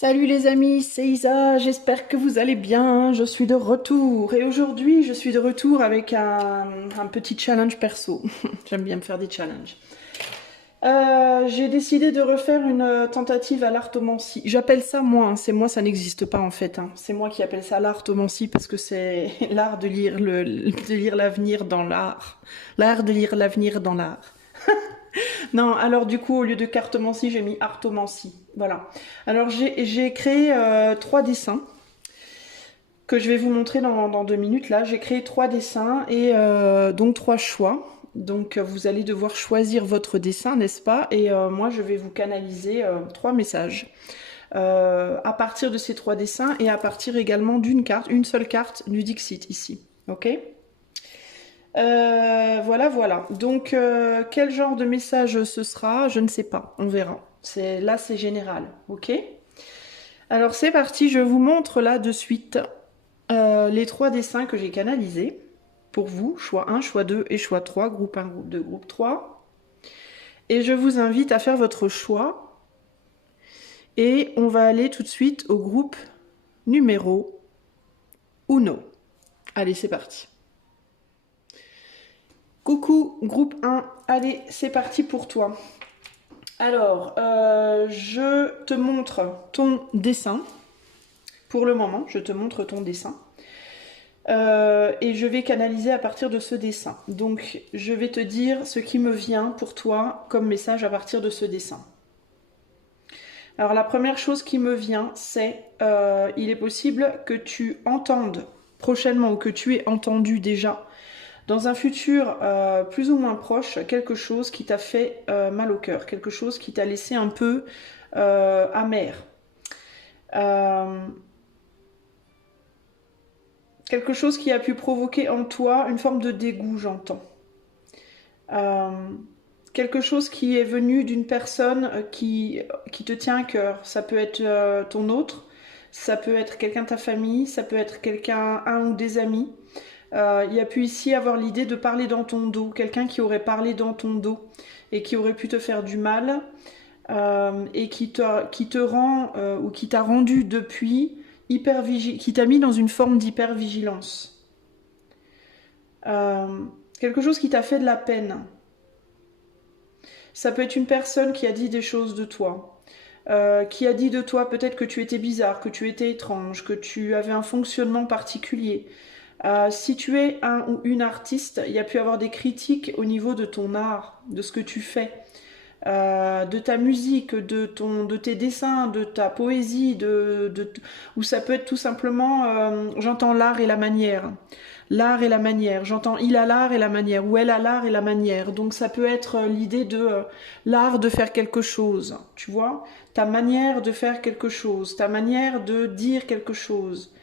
Salut les amis, c'est Isa, j'espère que vous allez bien, je suis de retour et aujourd'hui je suis de retour avec un petit challenge perso. J'aime bien me faire des challenges. J'ai décidé de refaire une tentative à l'artomancie. J'appelle ça moi, hein, c'est moi, ça n'existe pas en fait, hein. C'est moi qui appelle ça l'artomancie parce que c'est l'art de lire de lire l'avenir dans l'art. L'art de lire l'avenir dans l'art. Non, alors du coup, au lieu de cartomancie, j'ai mis artomancie. Voilà. Alors j'ai créé trois dessins que je vais vous montrer dans 2 minutes. Là, j'ai créé trois dessins et donc trois choix. Donc vous allez devoir choisir votre dessin, n'est-ce pas? Et moi, je vais vous canaliser trois messages à partir de ces trois dessins et à partir également d'une carte, une seule carte du Dixit ici. Ok? Voilà, voilà. Donc, quel genre de message ce sera? Je ne sais pas. On verra. Là, c'est général. Ok? Alors, c'est parti. Je vous montre là de suite les trois dessins que j'ai canalisés pour vous. Choix 1, choix 2 et choix 3. Groupe 1, groupe 2, groupe 3. Et je vous invite à faire votre choix. Et on va aller tout de suite au groupe numéro Uno. Allez, c'est parti. Coucou, groupe 1. Allez, c'est parti pour toi. Alors, je te montre ton dessin. Pour le moment, je te montre ton dessin. Et je vais canaliser à partir de ce dessin. Donc, je vais te dire ce qui me vient pour toi comme message à partir de ce dessin. Alors, la première chose qui me vient, c'est il est possible que tu entendes prochainement ou que tu aies entendu déjà dans un futur plus ou moins proche, quelque chose qui t'a fait mal au cœur, quelque chose qui t'a laissé un peu amer. Quelque chose qui a pu provoquer en toi une forme de dégoût, j'entends. Euh, Quelque chose qui est venu d'une personne qui te tient à cœur. Ça peut être ton autre, ça peut être quelqu'un de ta famille, ça peut être quelqu'un, un ou des amis. Il y a pu ici avoir l'idée de parler dans ton dos, quelqu'un qui aurait parlé dans ton dos et qui aurait pu te faire du mal et qui te rend ou qui t'a rendu depuis qui t'a mis dans une forme d'hypervigilance. Quelque chose qui t'a fait de la peine. Ça peut être une personne qui a dit des choses de toi, qui a dit de toi peut-être que tu étais bizarre, que tu étais étrange, que tu avais un fonctionnement particulier. Si tu es un ou une artiste, il y a pu avoir des critiques au niveau de ton art, de ce que tu fais, de ta musique, de tes dessins, de ta poésie, ou ça peut être tout simplement, j'entends l'art et la manière. L'art et la manière, j'entends il a l'art et la manière, ou elle a l'art et la manière. Donc ça peut être l'idée de l'art de faire quelque chose, tu vois, ta manière de faire quelque chose, ta manière de dire quelque chose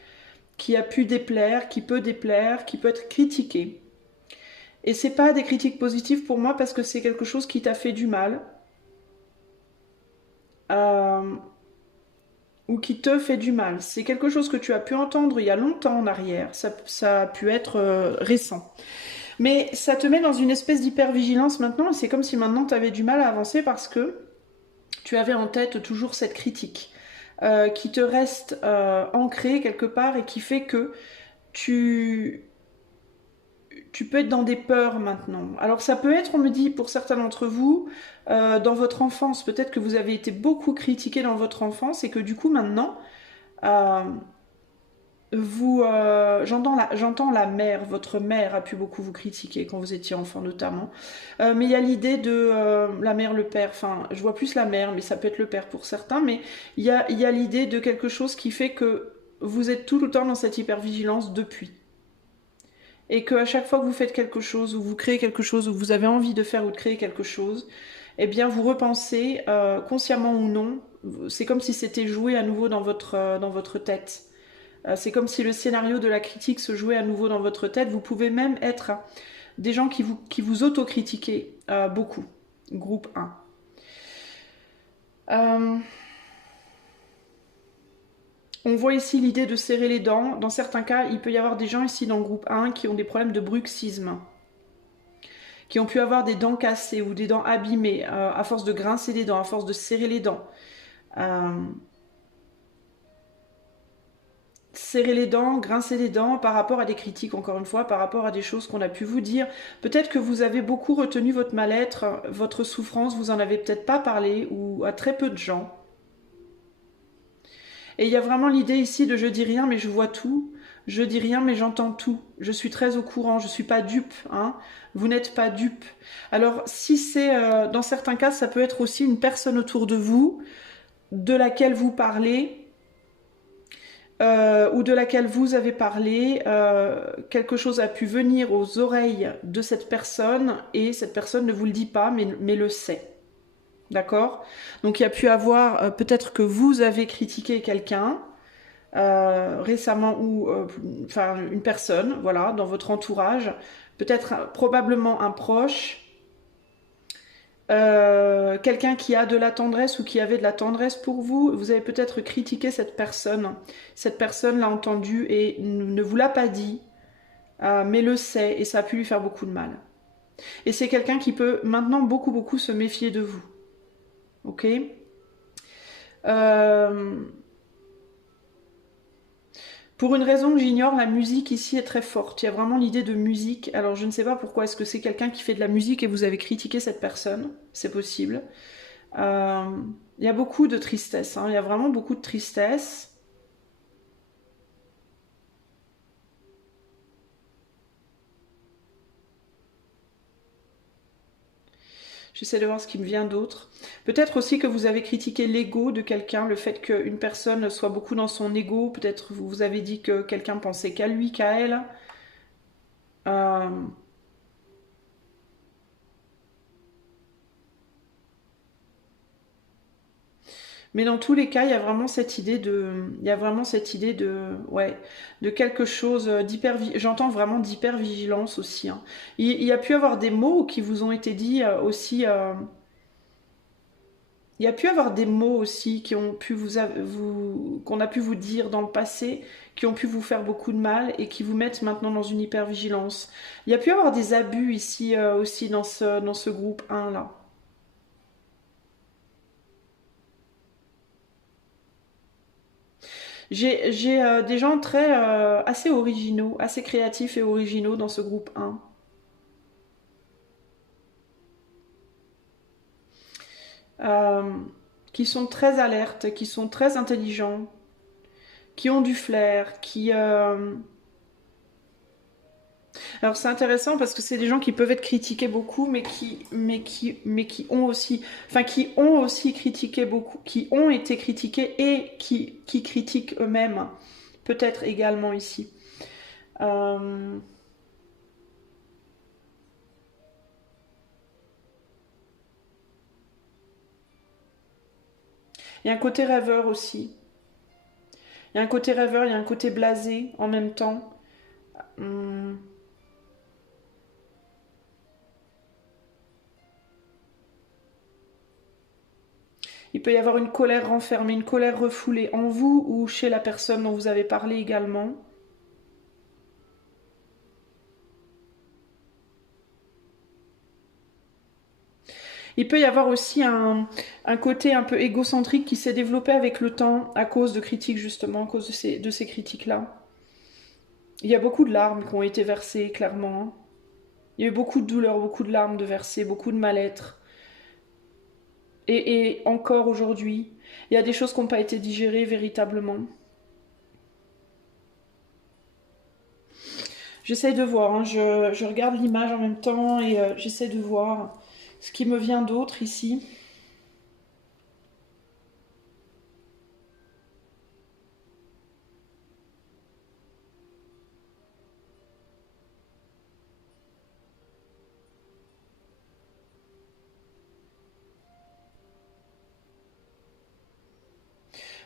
qui a pu déplaire, qui peut déplaire, qui peut être critiqué. Et c'est pas des critiques positives pour moi parce que c'est quelque chose qui t'a fait du mal euh, ou qui te fait du mal. C'est quelque chose que tu as pu entendre il y a longtemps en arrière. Ça a pu être récent. Mais ça te met dans une espèce d'hypervigilance maintenant et c'est comme si maintenant tu avais du mal à avancer parce que tu avais en tête toujours cette critique qui te reste ancrée quelque part et qui fait que tu, tu peux être dans des peurs maintenant. Alors ça peut être, on me dit, pour certains d'entre vous, dans votre enfance, peut-être que vous avez été beaucoup critiqué dans votre enfance et que du coup maintenant, euh, j'entends la mère, votre mère a pu beaucoup vous critiquer quand vous étiez enfant notamment. Mais il y a l'idée de la mère, le père, enfin je vois plus la mère, mais ça peut être le père pour certains, mais il y a l'idée de quelque chose qui fait que vous êtes tout le temps dans cette hypervigilance depuis. Et qu'à chaque fois que vous faites quelque chose, ou vous créez quelque chose, ou vous avez envie de faire ou de créer quelque chose, eh bien vous repensez, consciemment ou non, c'est comme si c'était joué à nouveau dans votre tête. C'est comme si le scénario de la critique se jouait à nouveau dans votre tête. Vous pouvez même être des gens qui vous autocritiquez beaucoup. Groupe 1. On voit ici l'idée de serrer les dents. Dans certains cas, il peut y avoir des gens ici dans le groupe 1 qui ont des problèmes de bruxisme, qui ont pu avoir des dents cassées ou des dents abîmées à force de grincer les dents, à force de serrer les dents. Euh, serrer les dents, grincer les dents par rapport à des critiques, encore une fois, par rapport à des choses qu'on a pu vous dire. Peut-être que vous avez beaucoup retenu votre mal-être, votre souffrance, vous en avez peut-être pas parlé ou à très peu de gens. Et il y a vraiment l'idée ici de je dis rien mais je vois tout, je dis rien mais j'entends tout, je suis très au courant, je suis pas dupe, hein. Vous n'êtes pas dupe. Alors si c'est, dans certains cas, ça peut être aussi une personne autour de vous de laquelle vous parlez ou de laquelle vous avez parlé, quelque chose a pu venir aux oreilles de cette personne et cette personne ne vous le dit pas mais le sait. D'accord? Donc il y a pu avoir, peut-être que vous avez critiqué quelqu'un récemment ou enfin une personne, voilà, dans votre entourage, peut-être probablement un proche, quelqu'un qui a de la tendresse ou qui avait de la tendresse pour vous, vous avez peut-être critiqué cette personne l'a entendu et ne vous l'a pas dit, mais le sait et ça a pu lui faire beaucoup de mal. Et c'est quelqu'un qui peut maintenant beaucoup se méfier de vous. Ok? euh, Pour une raison que j'ignore, la musique ici est très forte. Il y a vraiment l'idée de musique. Alors je ne sais pas pourquoi. Est-ce que c'est quelqu'un qui fait de la musique et vous avez critiqué cette personne? C'est possible. Euh, il y a beaucoup de tristesse. Hein. Il y a vraiment beaucoup de tristesse. J'essaie de voir ce qui me vient d'autre. Peut-être aussi que vous avez critiqué l'ego de quelqu'un, le fait qu'une personne soit beaucoup dans son ego. Peut-être vous avez dit que quelqu'un pensait qu'à lui, qu'à elle. Euh, Mais dans tous les cas, il y a vraiment cette idée ouais, de quelque chose j'entends vraiment d'hyper vigilance aussi. Hein. Il y a pu avoir des mots qui vous ont été dits aussi. Il y a pu avoir des mots aussi qui ont pu qu'on a pu vous dire dans le passé, qui ont pu vous faire beaucoup de mal et qui vous mettent maintenant dans une hyper vigilance. Il y a pu avoir des abus ici aussi dans ce groupe 1 là. J'ai des gens très assez originaux, assez créatifs et originaux dans ce groupe 1. Euh, qui sont très alertes, qui sont très intelligents, qui ont du flair, qui... Alors c'est intéressant parce que c'est des gens qui peuvent être critiqués beaucoup, mais qui ont aussi... Enfin, qui ont aussi critiqué beaucoup, qui ont été critiqués et qui critiquent eux-mêmes, peut-être également ici. Euh, Il y a un côté rêveur aussi. Il y a un côté rêveur, il y a un côté blasé en même temps. Hum. Il peut y avoir une colère renfermée, une colère refoulée en vous ou chez la personne dont vous avez parlé également. Il peut y avoir aussi un côté un peu égocentrique qui s'est développé avec le temps à cause de critiques justement, à cause de ces critiques-là. Il y a beaucoup de larmes qui ont été versées, clairement. Hein. Il y a eu beaucoup de douleurs, beaucoup de larmes de versées, beaucoup de mal-être. Et encore aujourd'hui, il y a des choses qui n'ont pas été digérées véritablement. J'essaye de voir, hein, je regarde l'image en même temps et j'essaie de voir ce qui me vient d'autre ici.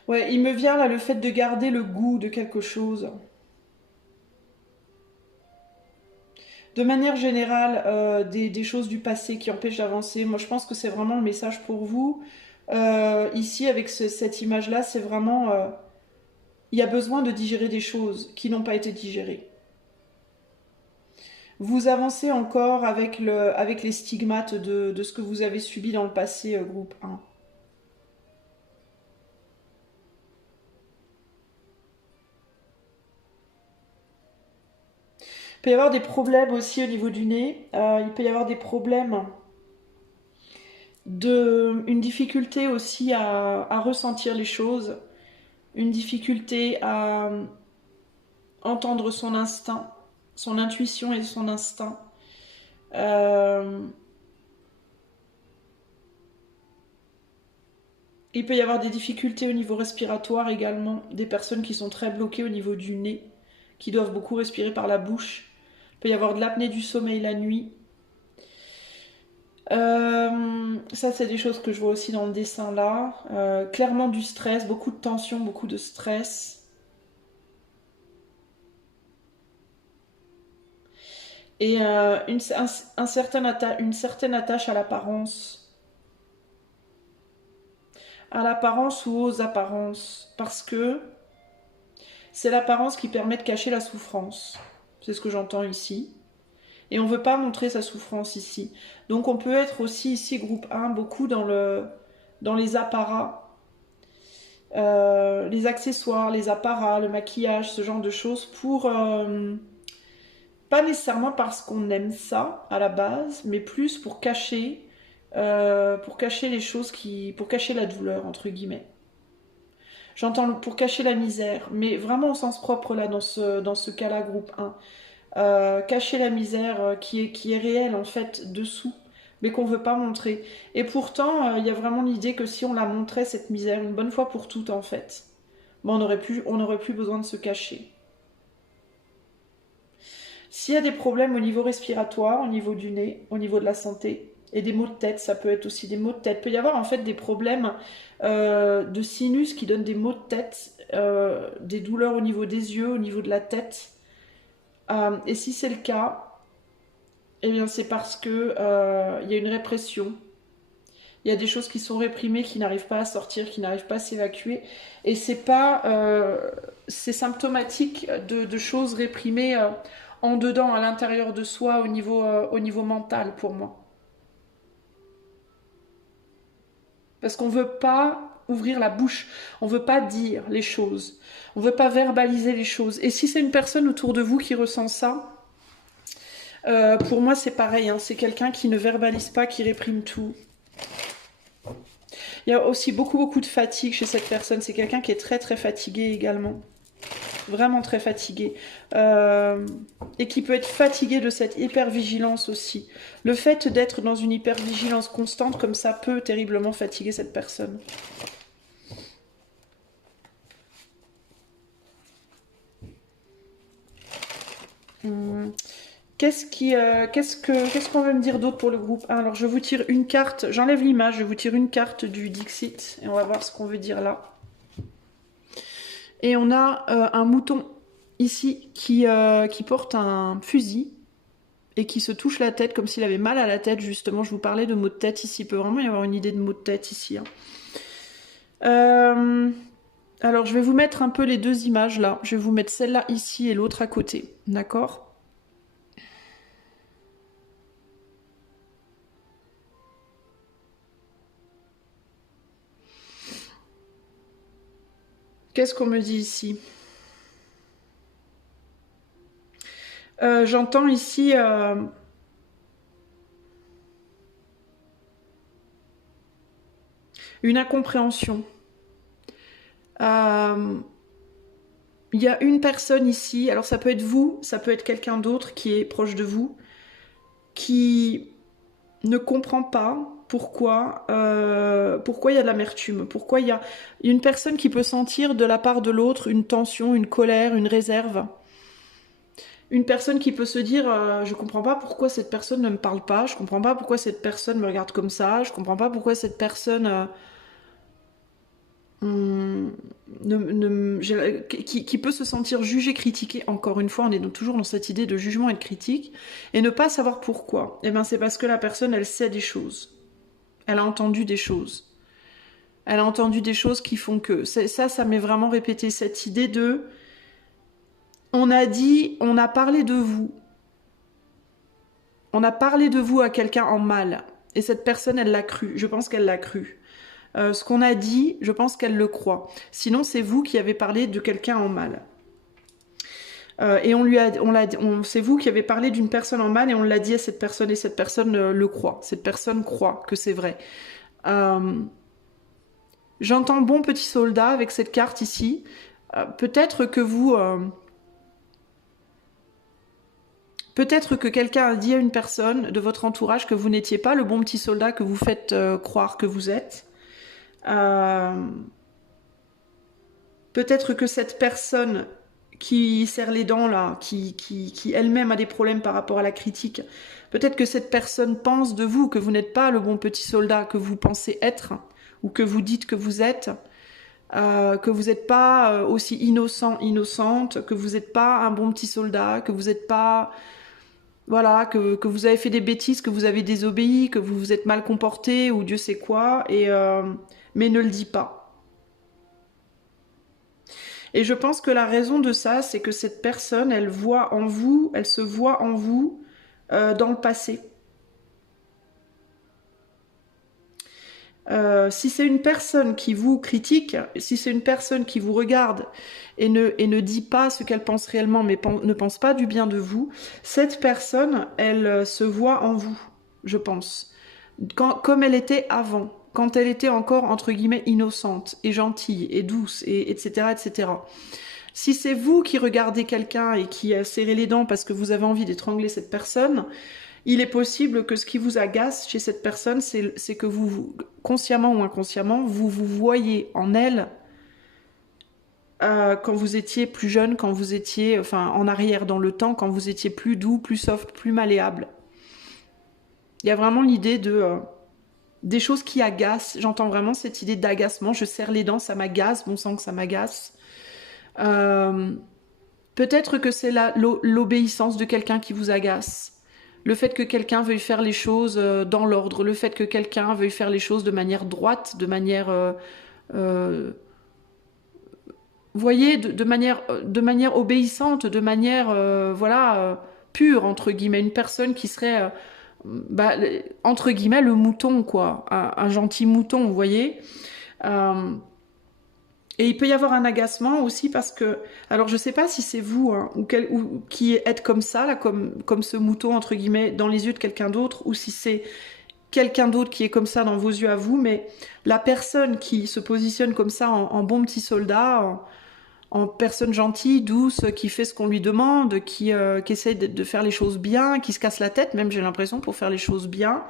Ouais, il me vient là le fait de garder le goût de quelque chose. De manière générale, des choses du passé qui empêchent d'avancer. Moi, je pense que c'est vraiment le message pour vous. Ici, avec cette image-là, c'est vraiment... il y a besoin de digérer des choses qui n'ont pas été digérées. Vous avancez encore avec les stigmates de ce que vous avez subi dans le passé, groupe 1. peut y avoir des problèmes aussi au niveau du nez. Il peut y avoir des problèmes une difficulté aussi à ressentir les choses, une difficulté à entendre son instinct, son intuition et son instinct. Il peut y avoir des difficultés au niveau respiratoire également, des personnes qui sont très bloquées au niveau du nez, qui doivent beaucoup respirer par la bouche. Il peut y avoir de l'apnée du sommeil la nuit. Ça, c'est des choses que je vois aussi dans le dessin là. Clairement du stress, beaucoup de tension, beaucoup de stress. Et une certaine attache à l'apparence. À l'apparence ou aux apparences. Parce que c'est l'apparence qui permet de cacher la souffrance. C'est ce que j'entends ici. Et on ne veut pas montrer sa souffrance ici. Donc on peut être aussi ici, groupe 1, beaucoup dans les apparats, les accessoires, les apparats, le maquillage, ce genre de choses, pour pas nécessairement parce qu'on aime ça à la base, mais plus pour cacher les choses pour cacher la douleur, entre guillemets. J'entends pour cacher la misère, mais vraiment au sens propre là, dans ce cas-là, groupe 1. Cacher la misère qui est réelle en fait dessous, mais qu'on veut pas montrer. Et pourtant, il y a vraiment l'idée que si on la montrait, cette misère, une bonne fois pour toutes en fait, on n'aurait plus besoin de se cacher. S'il y a des problèmes au niveau respiratoire, au niveau du nez, au niveau de la santé, et des maux de tête, ça peut être aussi des maux de tête. Il peut y avoir en fait des problèmes de sinus qui donnent des maux de tête, des douleurs au niveau des yeux, au niveau de la tête. Et si c'est le cas, eh bien c'est parce que y a une répression. Il y a des choses qui sont réprimées, qui n'arrivent pas à sortir, qui n'arrivent pas à s'évacuer. Et c'est symptomatique de choses réprimées en dedans, à l'intérieur de soi, au niveau mental pour moi. Parce qu'on ne veut pas ouvrir la bouche, on ne veut pas dire les choses, on ne veut pas verbaliser les choses. Et si c'est une personne autour de vous qui ressent ça, pour moi c'est pareil, hein, c'est quelqu'un qui ne verbalise pas, qui réprime tout. Il y a aussi beaucoup de fatigue chez cette personne, c'est quelqu'un qui est très très fatigué également. Vraiment très fatigué. Et qui peut être fatigué de cette hypervigilance aussi. Le fait d'être dans une hypervigilance constante comme ça peut terriblement fatiguer cette personne. Qu'est-ce qu'on veut me dire d'autre pour le groupe 1? Alors je vous tire une carte, j'enlève l'image, je vous tire une carte du Dixit et on va voir ce qu'on veut dire là. Et on a un mouton ici qui porte un fusil et qui se touche la tête comme s'il avait mal à la tête. Justement, je vous parlais de maux de tête ici. Il peut vraiment y avoir une idée de maux de tête ici. Hein. Alors, je vais vous mettre un peu les deux images là. Je vais vous mettre celle-là ici et l'autre à côté. D'accord ? Qu'est-ce qu'on me dit ici? J'entends ici une incompréhension. Il y a une personne ici, alors ça peut être vous, ça peut être quelqu'un d'autre qui est proche de vous, qui ne comprend pas pourquoi il y a de l'amertume, pourquoi il y a une personne qui peut sentir de la part de l'autre une tension, une colère, une réserve. Une personne qui peut se dire je comprends pas pourquoi cette personne ne me parle pas, je comprends pas pourquoi cette personne me regarde comme ça, je comprends pas pourquoi cette personne qui peut se sentir jugée, critiquée. Encore une fois, on est toujours dans cette idée de jugement et de critique, et ne pas savoir pourquoi. Eh bien, c'est parce que la personne, elle sait des choses. Elle a entendu des choses. Elle a entendu des choses qui font que... Ça m'est vraiment répété, cette idée de... On a parlé de vous. On a parlé de vous à quelqu'un en mal. Et cette personne, elle l'a cru. Je pense qu'elle l'a cru. Ce qu'on a dit, je pense qu'elle le croit. Sinon, c'est vous qui avez parlé de quelqu'un en mal. Et c'est vous qui avez parlé d'une personne en mal et on l'a dit à cette personne et cette personne le croit. Cette personne croit que c'est vrai. J'entends bon petit soldat avec cette carte ici. Peut-être que vous... Peut-être que quelqu'un a dit à une personne de votre entourage que vous n'étiez pas le bon petit soldat que vous faites croire que vous êtes. Peut-être que cette personne qui serre les dents là, qui elle-même a des problèmes par rapport à la critique, peut-être que cette personne pense de vous que vous n'êtes pas le bon petit soldat que vous pensez être, ou que vous dites que vous êtes, que vous n'êtes pas aussi innocent, innocente, que vous n'êtes pas un bon petit soldat, que vous n'êtes pas... Voilà, que vous avez fait des bêtises, que vous avez désobéi, que vous vous êtes mal comporté, ou Dieu sait quoi, mais ne le dit pas. Et je pense que la raison de ça, c'est que cette personne, elle se voit en vous dans le passé. Si c'est une personne qui vous critique, si c'est une personne qui vous regarde et ne dit pas ce qu'elle pense réellement, mais ne pense pas du bien de vous, cette personne, elle se voit en vous, je pense. Comme elle était avant, quand elle était encore, entre guillemets, innocente et gentille et douce, etc., etc. Si c'est vous qui regardez quelqu'un et qui serrez les dents parce que vous avez envie d'étrangler cette personne, il est possible que ce qui vous agace chez cette personne, c'est que vous, consciemment ou inconsciemment, vous voyez en elle quand vous étiez plus jeune, quand vous étiez en arrière dans le temps, quand vous étiez plus doux, plus soft, plus malléable. Il y a vraiment l'idée des choses qui agacent. J'entends vraiment cette idée d'agacement. Je serre les dents, ça m'agace, bon sang que ça m'agace. Peut-être que c'est l'obéissance de quelqu'un qui vous agace. Le fait que quelqu'un veuille faire les choses dans l'ordre, le fait que quelqu'un veuille faire les choses de manière droite, de manière... vous voyez, de manière obéissante, de manière, pure, entre guillemets. Une personne qui serait, entre guillemets, le mouton, quoi. Un gentil mouton, vous voyez. Et il peut y avoir un agacement aussi parce que, alors je sais pas si c'est vous hein, ou qui êtes comme ça, là, comme ce mouton entre guillemets dans les yeux de quelqu'un d'autre, ou si c'est quelqu'un d'autre qui est comme ça dans vos yeux à vous, mais la personne qui se positionne comme ça en bon petit soldat, en personne gentille, douce, qui fait ce qu'on lui demande, qui essaie de faire les choses bien, qui se casse la tête, même j'ai l'impression pour faire les choses bien,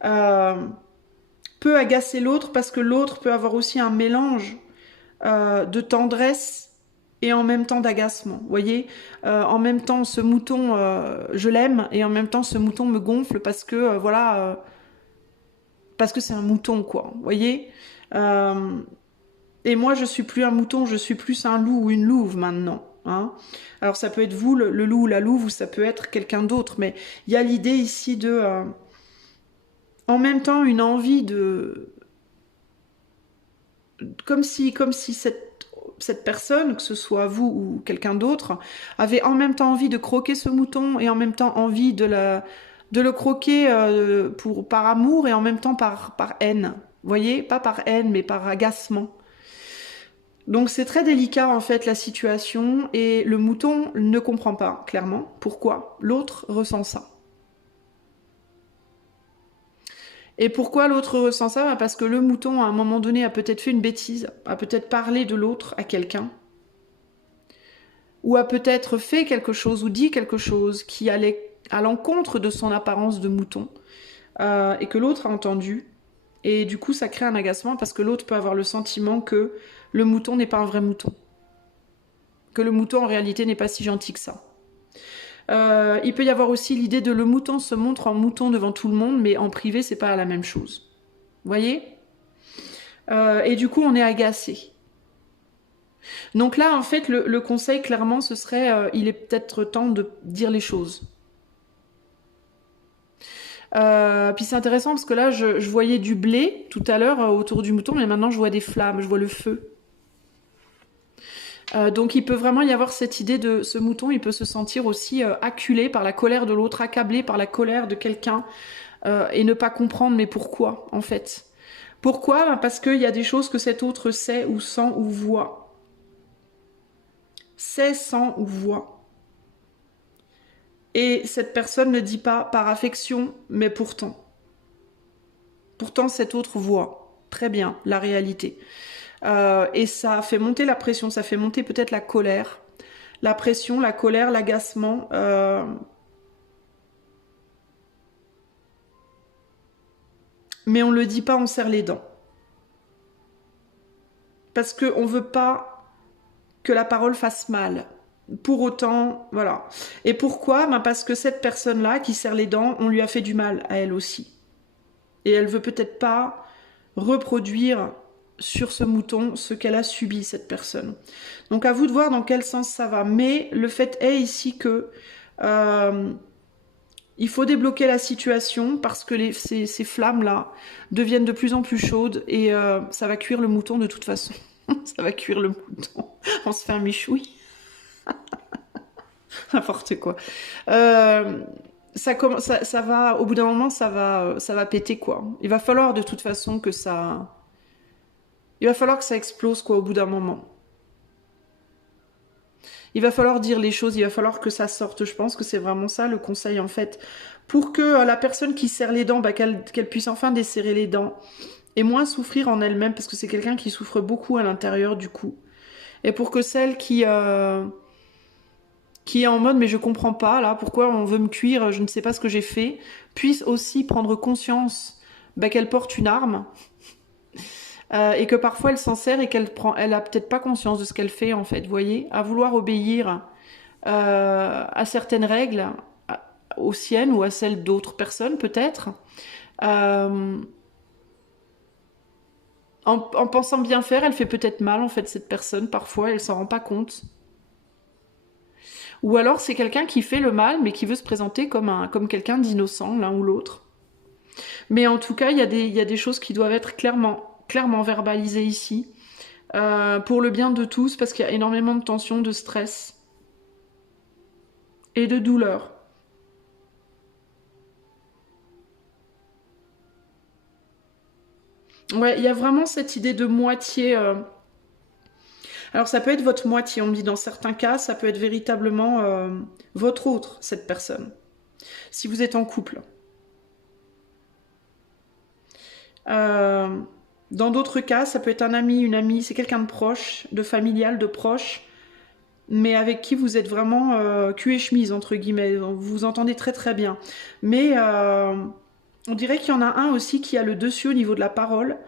peut agacer l'autre parce que l'autre peut avoir aussi un mélange de tendresse et en même temps d'agacement. Vous voyez, en même temps, ce mouton, je l'aime, et en même temps, ce mouton me gonfle parce que, parce que c'est un mouton, quoi. Vous voyez et moi, je suis plus un mouton, je suis plus un loup ou une louve maintenant. Hein. Alors, ça peut être vous, le loup ou la louve, ou ça peut être quelqu'un d'autre, mais il y a l'idée ici de... en même temps, une envie de... Comme si cette personne, que ce soit vous ou quelqu'un d'autre, avait en même temps envie de croquer ce mouton et en même temps envie de le croquer par amour et en même temps par haine. Vous voyez, pas par haine, mais par agacement. Donc c'est très délicat en fait la situation et le mouton ne comprend pas clairement pourquoi l'autre ressent ça. Et pourquoi l'autre ressent ça? Parce que le mouton, à un moment donné, a peut-être fait une bêtise, a peut-être parlé de l'autre à quelqu'un, ou a peut-être fait quelque chose ou dit quelque chose qui allait à l'encontre de son apparence de mouton, et que l'autre a entendu. Et du coup, ça crée un agacement parce que l'autre peut avoir le sentiment que le mouton n'est pas un vrai mouton. Que le mouton, en réalité, n'est pas si gentil que ça. Il peut y avoir aussi l'idée de le mouton se montre en mouton devant tout le monde, mais en privé, c'est pas la même chose. Vous voyez et du coup, on est agacé. Donc là, en fait, le conseil, clairement, ce serait il est peut-être temps de dire les choses. Puis c'est intéressant parce que là, je voyais du blé tout à l'heure autour du mouton, mais maintenant, je vois des flammes, je vois le feu. Donc il peut vraiment y avoir cette idée de ce mouton, il peut se sentir aussi acculé par la colère de l'autre, accablé par la colère de quelqu'un et ne pas comprendre mais pourquoi en fait. Pourquoi? Parce qu'il y a des choses que cet autre sait ou sent ou voit. Sait, sent ou voit. Et cette personne ne dit pas par affection, mais pourtant. Pourtant, cette autre voit très bien la réalité. Et ça fait monter la pression, ça fait monter peut-être la colère. La pression, la colère, l'agacement. Mais on ne le dit pas, on serre les dents. Parce qu'on ne veut pas que la parole fasse mal. Pour autant, voilà. Et pourquoi? Ben parce que cette personne-là qui serre les dents, on lui a fait du mal à elle aussi. Et elle veut peut-être pas reproduire sur ce mouton ce qu'elle a subi, cette personne. Donc à vous de voir dans quel sens ça va. Mais le fait est ici que il faut débloquer la situation parce que ces flammes-là deviennent de plus en plus chaudes et ça va cuire le mouton de toute façon. Ça va cuire le mouton. On se fait un méchoui. N'importe quoi. Ça va, au bout d'un moment, ça va péter, quoi. Il va falloir de toute façon que ça... Il va falloir que ça explose, quoi, au bout d'un moment. Il va falloir dire les choses, il va falloir que ça sorte. Je pense que c'est vraiment ça le conseil, en fait. Pour que la personne qui serre les dents, bah, qu'elle puisse enfin desserrer les dents et moins souffrir en elle-même, parce que c'est quelqu'un qui souffre beaucoup à l'intérieur, du coup. Et pour que celle qui est en mode mais je comprends pas là, pourquoi on veut me cuire, je ne sais pas ce que j'ai fait, puisse aussi prendre conscience bah, qu'elle porte une arme et que parfois elle s'en sert et elle a peut-être pas conscience de ce qu'elle fait en fait, vous voyez, à vouloir obéir à certaines règles, aux siennes ou à celles d'autres personnes peut-être, euh, en pensant bien faire, elle fait peut-être mal en fait cette personne parfois, elle s'en rend pas compte. Ou alors c'est quelqu'un qui fait le mal mais qui veut se présenter comme quelqu'un d'innocent, l'un ou l'autre. Mais en tout cas, il y a des choses qui doivent être clairement verbalisées ici, pour le bien de tous, parce qu'il y a énormément de tension, de stress et de douleur. Ouais, il y a vraiment cette idée de moitié. Alors ça peut être votre moitié, on me dit dans certains cas, ça peut être véritablement votre autre, cette personne. Si vous êtes en couple. Euh, Dans d'autres cas, ça peut être un ami, une amie, c'est quelqu'un de proche, de familial, de proche, mais avec qui vous êtes vraiment cul et chemise, entre guillemets. Vous vous entendez très très bien. Mais on dirait qu'il y en a un aussi qui a le dessus au niveau de la parole,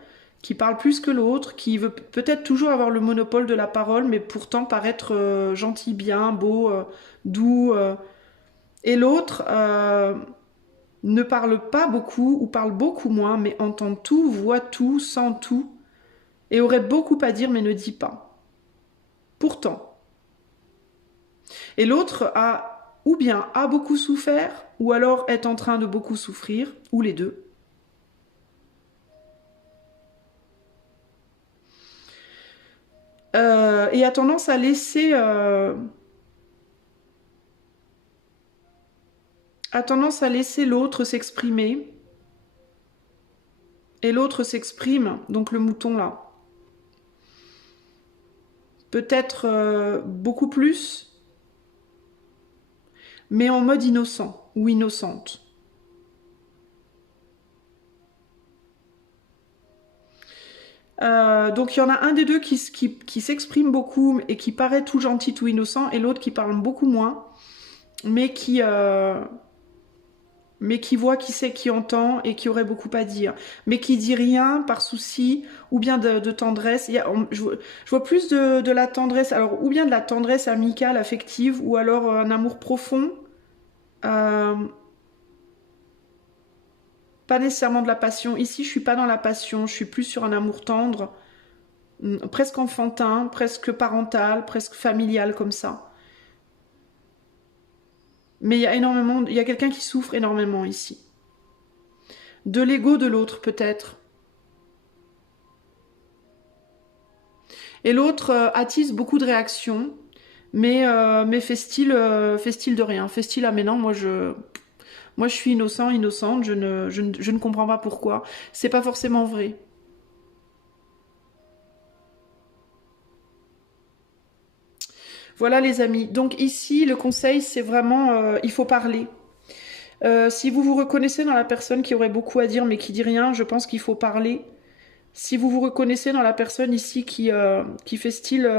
qui parle plus que l'autre, qui veut peut-être toujours avoir le monopole de la parole, mais pourtant paraître gentil, bien, beau, doux. Et l'autre ne parle pas beaucoup ou parle beaucoup moins, mais entend tout, voit tout, sent tout, et aurait beaucoup à dire mais ne dit pas. Pourtant. Et l'autre a ou bien a beaucoup souffert, ou alors est en train de beaucoup souffrir, ou les deux. Et a tendance à laisser l'autre s'exprimer. Et l'autre s'exprime, donc le mouton là. Peut-être beaucoup plus, mais en mode innocent ou innocente. Donc il y en a un des deux qui s'exprime beaucoup et qui paraît tout gentil, tout innocent, et l'autre qui parle beaucoup moins, mais qui voit, qui sait, qui entend et qui aurait beaucoup à dire, mais qui dit rien par souci ou bien de tendresse. Je vois plus de la tendresse, alors ou bien de la tendresse amicale, affective, ou alors un amour profond. Euh, Pas nécessairement de la passion. Ici, je suis pas dans la passion, je suis plus sur un amour tendre, presque enfantin, presque parental, presque familial comme ça. Mais il y a quelqu'un qui souffre énormément ici. De l'ego de l'autre peut-être. Et l'autre attise beaucoup de réactions, mais fait-il de rien. Fait-il, ah mais non, moi je suis innocent, innocente, je ne comprends pas pourquoi. C'est pas forcément vrai. Voilà les amis. Donc ici, le conseil, c'est vraiment, il faut parler. Si vous vous reconnaissez dans la personne qui aurait beaucoup à dire mais qui dit rien, je pense qu'il faut parler. Si vous vous reconnaissez dans la personne ici qui fait style...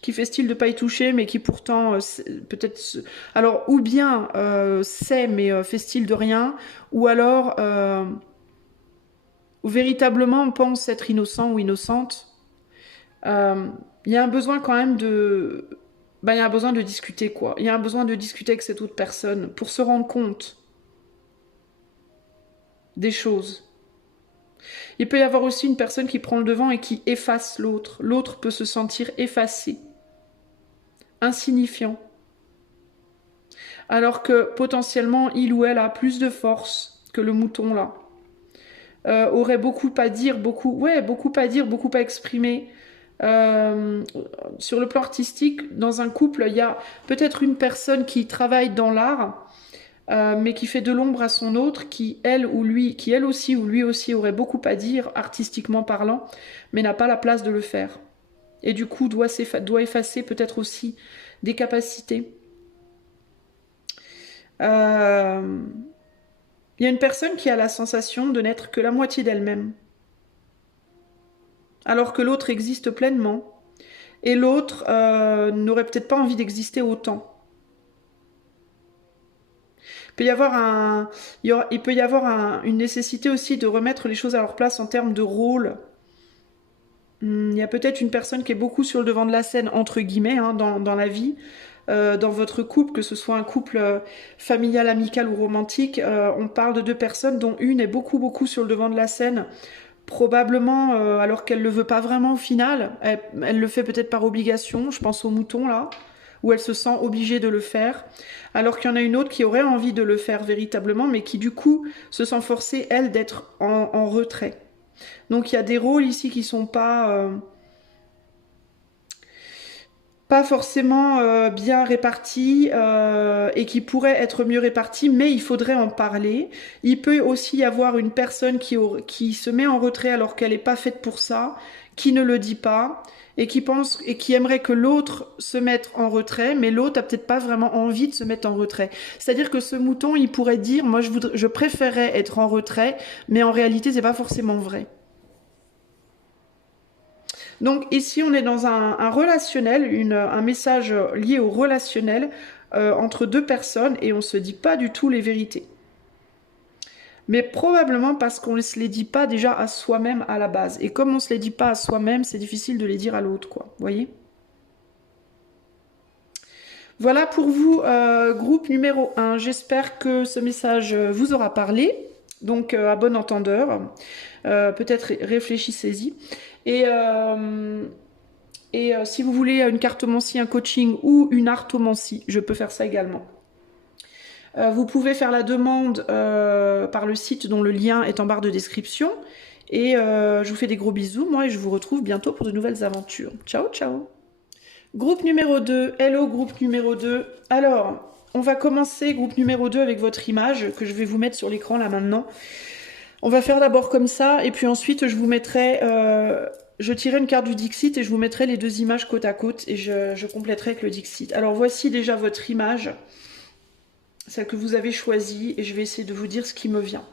qui fait style de pas y toucher, mais qui pourtant peut-être... Alors, ou bien sait, mais fait style de rien, ou alors véritablement on pense être innocent ou innocente. Il y a un besoin quand même de... Ben, il y a un besoin de discuter, quoi. Il y a un besoin de discuter avec cette autre personne pour se rendre compte des choses. Il peut y avoir aussi une personne qui prend le devant et qui efface l'autre. L'autre peut se sentir effacé, insignifiant. Alors que potentiellement, il ou elle a plus de force que le mouton là. Aurait beaucoup à dire, beaucoup à dire, beaucoup à exprimer. Sur le plan artistique, dans un couple, il y a peut-être une personne qui travaille dans l'art, mais qui fait de l'ombre à son autre, qui elle aussi ou lui aussi aurait beaucoup à dire, artistiquement parlant, mais n'a pas la place de le faire. Et du coup, doit effacer peut-être aussi des capacités. Il y a une personne qui a la sensation de n'être que la moitié d'elle-même, alors que l'autre existe pleinement, et l'autre n'aurait peut-être pas envie d'exister autant. Il peut y avoir une nécessité aussi de remettre les choses à leur place en termes de rôle. Il y a peut-être une personne qui est beaucoup sur le devant de la scène, entre guillemets, hein, dans la vie, dans votre couple, que ce soit un couple familial, amical ou romantique. On parle de deux personnes dont une est beaucoup sur le devant de la scène, probablement alors qu'elle ne le veut pas vraiment au final. Elle le fait peut-être par obligation, je pense au mouton là, où elle se sent obligée de le faire, alors qu'il y en a une autre qui aurait envie de le faire véritablement, mais qui du coup se sent forcée, elle, d'être en retrait. Donc il y a des rôles ici qui sont pas forcément bien répartis et qui pourraient être mieux répartis, mais il faudrait en parler. Il peut aussi y avoir une personne qui se met en retrait alors qu'elle n'est pas faite pour ça, qui ne le dit pas, et qui pense et qui aimerait que l'autre se mette en retrait, mais l'autre a peut-être pas vraiment envie de se mettre en retrait. C'est-à-dire que ce mouton, il pourrait dire, moi je préférerais être en retrait, mais en réalité c'est pas forcément vrai. Donc ici on est dans un relationnel, un message lié au relationnel entre deux personnes et on ne se dit pas du tout les vérités. Mais probablement parce qu'on ne se les dit pas déjà à soi-même à la base. Et comme on ne se les dit pas à soi-même, c'est difficile de les dire à l'autre, quoi. Vous voyez ? Voilà pour vous, groupe numéro 1. J'espère que ce message vous aura parlé. Donc à bon entendeur. Peut-être réfléchissez-y. Et si vous voulez une cartomancie, un coaching ou une artomancie, je peux faire ça également. Vous pouvez faire la demande par le site dont le lien est en barre de description. Et je vous fais des gros bisous, moi, et je vous retrouve bientôt pour de nouvelles aventures. Ciao, ciao. Groupe numéro 2. Hello, groupe numéro 2. Alors, on va commencer, groupe numéro 2, avec votre image que je vais vous mettre sur l'écran là maintenant. On va faire d'abord comme ça, et puis ensuite je vous mettrai... je tirerai une carte du Dixit et je vous mettrai les deux images côte à côte et je compléterai avec le Dixit. Alors voici déjà votre image, celle que vous avez choisie, et je vais essayer de vous dire ce qui me vient.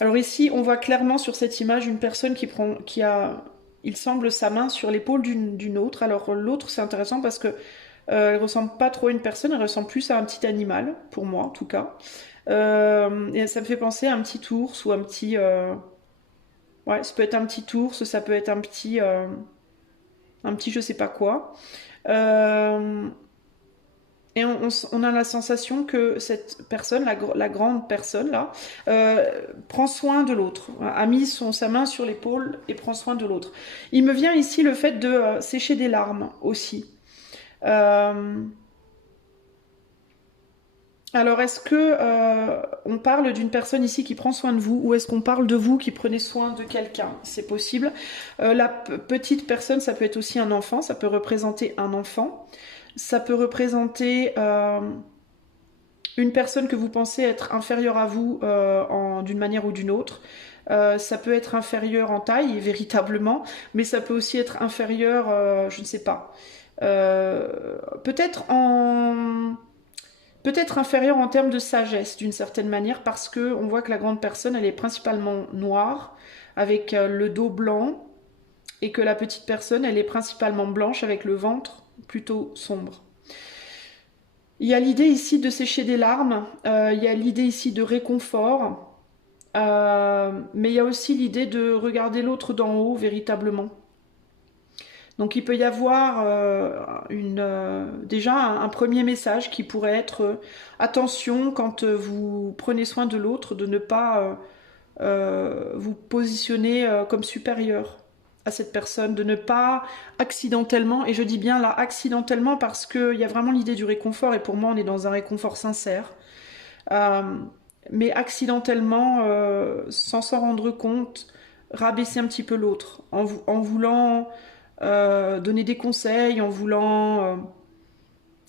Alors ici, on voit clairement sur cette image une personne qui a, il semble, sa main sur l'épaule d'une autre. Alors l'autre, c'est intéressant parce que elle ressemble pas trop à une personne, elle ressemble plus à un petit animal, pour moi en tout cas. Et ça me fait penser à un petit ours ou un petit... Ouais, ça peut être un petit ours, ça peut être un petit je sais pas quoi. Et on a la sensation que cette personne, la grande personne là, prend soin de l'autre, a mis sa main sur l'épaule et prend soin de l'autre. Il me vient ici le fait de sécher des larmes aussi. Alors, est-ce que on parle d'une personne ici qui prend soin de vous, ou est-ce qu'on parle de vous qui prenez soin de quelqu'un? C'est possible. La petite personne, ça peut être aussi un enfant, ça peut représenter un enfant, ça peut représenter une personne que vous pensez être inférieure à vous d'une manière ou d'une autre. Ça peut être inférieur en taille, véritablement, mais ça peut aussi être inférieur, je ne sais pas. Peut-être peut-être inférieure en termes de sagesse d'une certaine manière parce que on voit que la grande personne elle est principalement noire avec le dos blanc et que la petite personne elle est principalement blanche avec le ventre plutôt sombre. Il y a l'idée ici de sécher des larmes, il y a l'idée ici de réconfort, mais il y a aussi l'idée de regarder l'autre d'en haut véritablement. Donc il peut y avoir déjà un premier message qui pourrait être attention quand vous prenez soin de l'autre de ne pas vous positionner comme supérieur à cette personne, de ne pas accidentellement, et je dis bien là accidentellement parce qu'il y a vraiment l'idée du réconfort et pour moi on est dans un réconfort sincère, euh, mais accidentellement, sans s'en rendre compte, rabaisser un petit peu l'autre en voulant donner des conseils, en voulant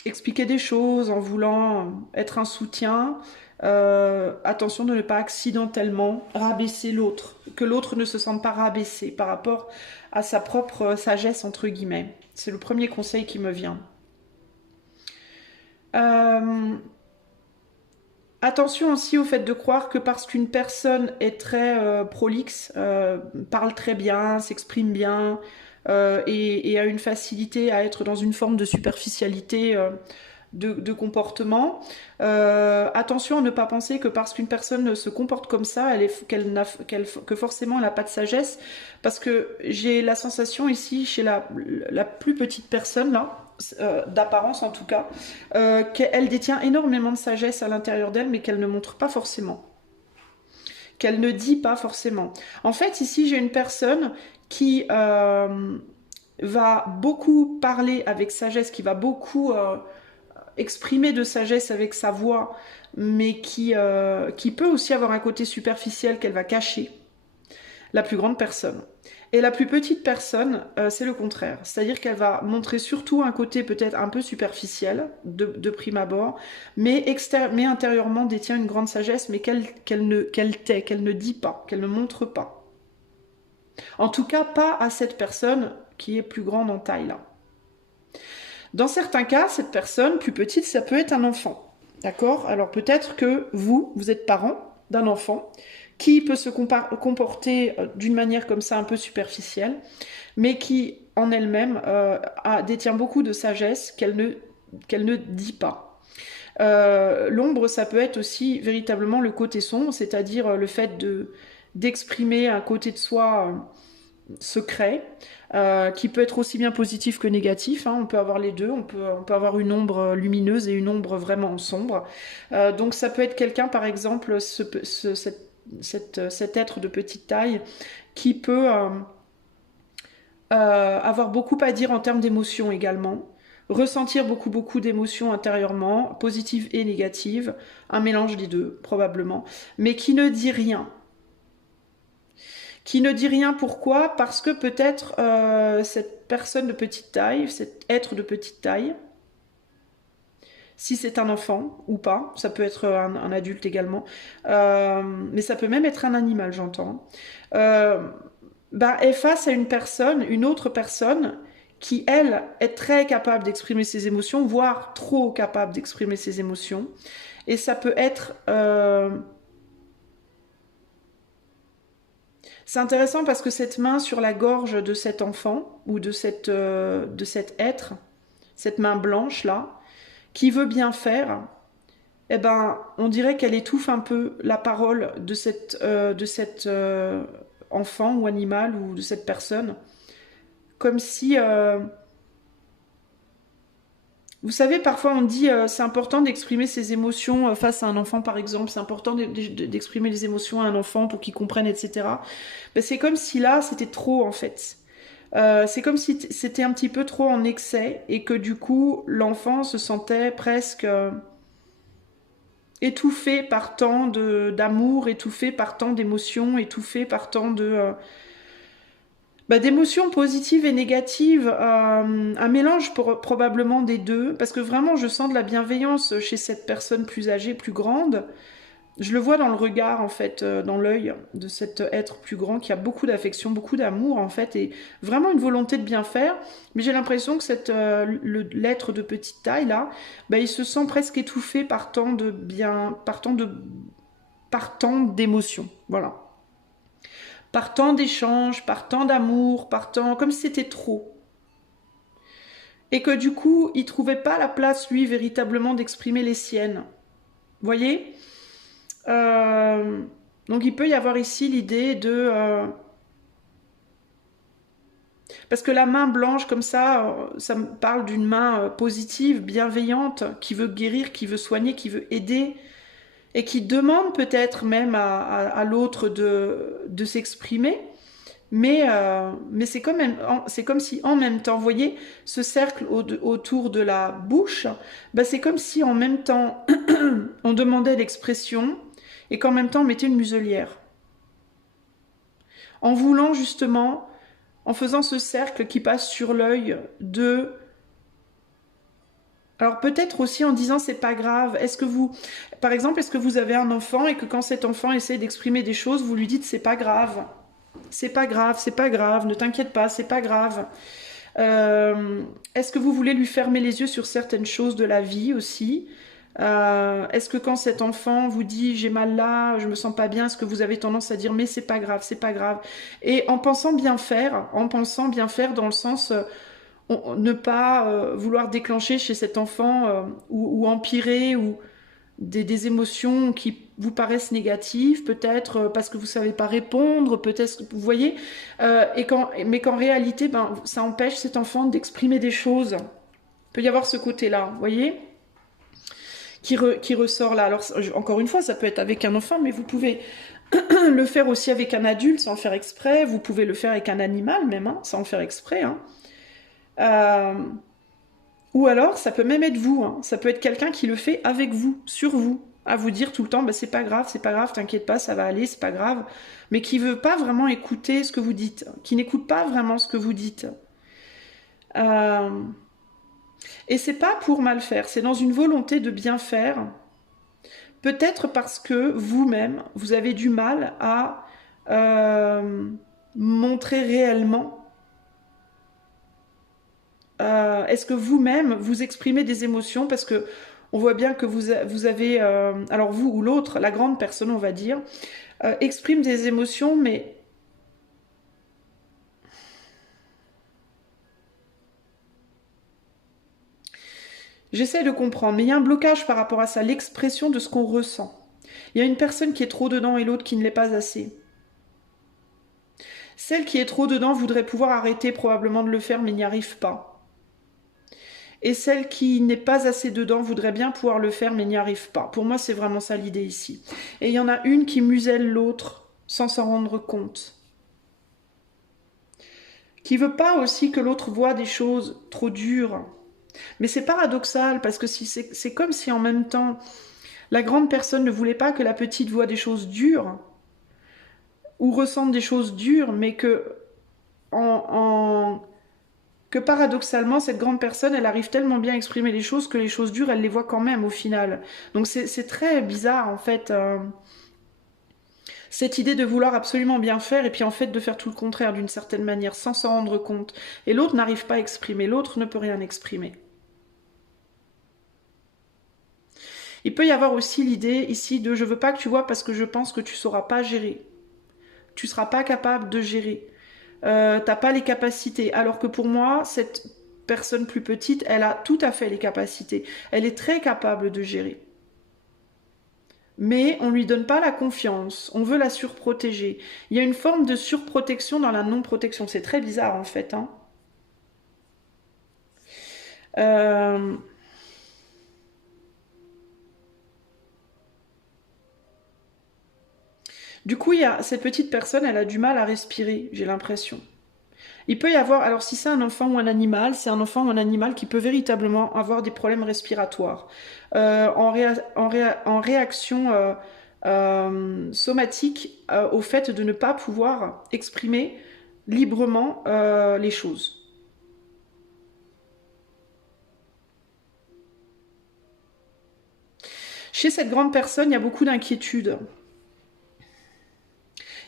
expliquer des choses, en voulant être un soutien. Attention de ne pas accidentellement rabaisser l'autre, que l'autre ne se sente pas rabaissé par rapport à sa propre sagesse entre guillemets. C'est le premier conseil qui me vient. Attention aussi au fait de croire que parce qu'une personne est très prolixe, parle très bien, s'exprime bien et a une facilité à être dans une forme de superficialité de comportement, attention à ne pas penser que parce qu'une personne se comporte comme ça, que forcément elle n'a pas de sagesse, parce que j'ai la sensation ici chez la plus petite personne là, d'apparence en tout cas, qu'elle détient énormément de sagesse à l'intérieur d'elle, mais qu'elle ne montre pas forcément, qu'elle ne dit pas forcément. En fait, ici, j'ai une personne qui va beaucoup parler avec sagesse, qui va beaucoup exprimer de sagesse avec sa voix, mais qui peut aussi avoir un côté superficiel qu'elle va cacher. La plus grande personne. Et la plus petite personne, c'est le contraire. C'est-à-dire qu'elle va montrer surtout un côté peut-être un peu superficiel, de prime abord, mais intérieurement détient une grande sagesse, mais qu'elle tait, qu'elle ne dit pas, qu'elle ne montre pas. En tout cas, pas à cette personne qui est plus grande en taille là. Dans certains cas, cette personne plus petite, ça peut être un enfant. D'accord? Alors peut-être que vous êtes parent d'un enfant qui peut se comporter d'une manière comme ça un peu superficielle, mais qui en elle-même détient beaucoup de sagesse qu'elle ne dit pas. L'ombre, ça peut être aussi véritablement le côté sombre, c'est-à-dire le fait d'exprimer un côté de soi secret, qui peut être aussi bien positif que négatif, hein. On peut avoir les deux, on peut avoir une ombre lumineuse et une ombre vraiment sombre. Donc ça peut être quelqu'un, par exemple, cet être de petite taille qui peut avoir beaucoup à dire en termes d'émotions également, ressentir beaucoup d'émotions intérieurement, positives et négatives, un mélange des deux probablement, mais qui ne dit rien. Qui ne dit rien, pourquoi? Parce que peut-être cette personne de petite taille, cet être de petite taille, si c'est un enfant ou pas, ça peut être un adulte également, mais ça peut même être un animal, j'entends, est face à une autre personne qui, elle, est très capable d'exprimer ses émotions, voire trop capable d'exprimer ses émotions. Et ça peut être... C'est intéressant parce que cette main sur la gorge de cet enfant, ou de cet être, cette main blanche là, qui veut bien faire, eh ben, on dirait qu'elle étouffe un peu la parole de cet enfant ou animal ou de cette personne. Comme si... vous savez, parfois on dit c'est important d'exprimer ses émotions face à un enfant par exemple, c'est important d'exprimer les émotions à un enfant pour qu'il comprenne, etc. Ben, c'est comme si là c'était trop en fait. C'est comme si c'était un petit peu trop en excès et que du coup l'enfant se sentait presque étouffé par tant d'amour, étouffé par tant d'émotions, étouffé par tant d'émotions positives et négatives, un mélange probablement des deux, parce que vraiment je sens de la bienveillance chez cette personne plus âgée, plus grande, Je le vois dans le regard, en fait, dans l'œil de cet être plus grand qui a beaucoup d'affection, beaucoup d'amour, en fait, et vraiment une volonté de bien faire. Mais j'ai l'impression que l'être de petite taille, là, bah, il se sent presque étouffé par tant d'émotions. Voilà. Par tant d'échanges, par tant d'amour, comme si c'était trop. Et que du coup, il trouvait pas la place, lui, véritablement d'exprimer les siennes. Vous voyez? Euh, donc il peut y avoir ici l'idée de... parce que la main blanche comme ça me parle d'une main positive, bienveillante, qui veut guérir, qui veut soigner, qui veut aider, et qui demande peut-être même à l'autre de s'exprimer. Mais c'est comme si en même temps, vous voyez, ce cercle autour de la bouche, bah c'est comme si en même temps on demandait l'expression et qu'en même temps on mettait une muselière. En voulant justement, en faisant ce cercle qui passe sur l'œil de... Alors peut-être aussi en disant c'est pas grave. Par exemple, est-ce que vous avez un enfant et que quand cet enfant essaie d'exprimer des choses, vous lui dites c'est pas grave. C'est pas grave, c'est pas grave, ne t'inquiète pas, c'est pas grave. Est-ce que vous voulez lui fermer les yeux sur certaines choses de la vie aussi? Est-ce que quand cet enfant vous dit j'ai mal là, je me sens pas bien, est-ce que vous avez tendance à dire mais c'est pas grave, c'est pas grave? Et en pensant bien faire dans le sens ne pas vouloir déclencher chez cet enfant ou empirer ou des émotions qui vous paraissent négatives, peut-être parce que vous savez pas répondre, peut-être, vous voyez, mais qu'en réalité, ben, ça empêche cet enfant d'exprimer des choses. Il peut y avoir ce côté-là, vous voyez, qui ressort là. Alors, encore une fois, ça peut être avec un enfant, mais vous pouvez le faire aussi avec un adulte sans faire exprès, vous pouvez le faire avec un animal même, hein, sans faire exprès. Hein. Euh, Ou alors, ça peut même être vous, hein. Ça peut être quelqu'un qui le fait avec vous, sur vous, à vous dire tout le temps, bah, c'est pas grave, t'inquiète pas, ça va aller, c'est pas grave, mais qui veut pas vraiment écouter ce que vous dites, qui n'écoute pas vraiment ce que vous dites. Euh, Et c'est pas pour mal faire, c'est dans une volonté de bien faire, peut-être parce que vous-même, vous avez du mal à montrer réellement. Est-ce que vous-même, vous exprimez des émotions parce que on voit bien que vous avez, alors vous ou l'autre, la grande personne, on va dire, exprime des émotions, mais j'essaie de comprendre, mais il y a un blocage par rapport à ça, l'expression de ce qu'on ressent. Il y a une personne qui est trop dedans et l'autre qui ne l'est pas assez. Celle qui est trop dedans voudrait pouvoir arrêter probablement de le faire, mais n'y arrive pas. Et celle qui n'est pas assez dedans voudrait bien pouvoir le faire, mais n'y arrive pas. Pour moi, c'est vraiment ça l'idée ici. Et il y en a une qui muselle l'autre sans s'en rendre compte. Qui veut pas aussi que l'autre voit des choses trop dures. Mais c'est paradoxal, parce que c'est comme si en même temps, la grande personne ne voulait pas que la petite voie des choses dures, ou ressente des choses dures, mais que paradoxalement, cette grande personne, elle arrive tellement bien à exprimer les choses que les choses dures, elle les voit quand même au final. Donc c'est très bizarre en fait, cette idée de vouloir absolument bien faire et puis en fait de faire tout le contraire d'une certaine manière sans s'en rendre compte. Et l'autre n'arrive pas à exprimer, l'autre ne peut rien exprimer. Il peut y avoir aussi l'idée ici de je veux pas que tu vois parce que je pense que tu sauras pas gérer. Tu seras pas capable de gérer. T'as pas les capacités. Alors que pour moi, cette personne plus petite, elle a tout à fait les capacités. Elle est très capable de gérer. Mais on lui donne pas la confiance. On veut la surprotéger. Il y a une forme de surprotection dans la non-protection. C'est très bizarre en fait. Hein. Euh, Du coup, cette petite personne, elle a du mal à respirer, j'ai l'impression. Il peut y avoir, alors si c'est un enfant ou un animal, c'est un enfant ou un animal qui peut véritablement avoir des problèmes respiratoires. En réaction somatique au fait de ne pas pouvoir exprimer librement les choses. Chez cette grande personne, il y a beaucoup d'inquiétude.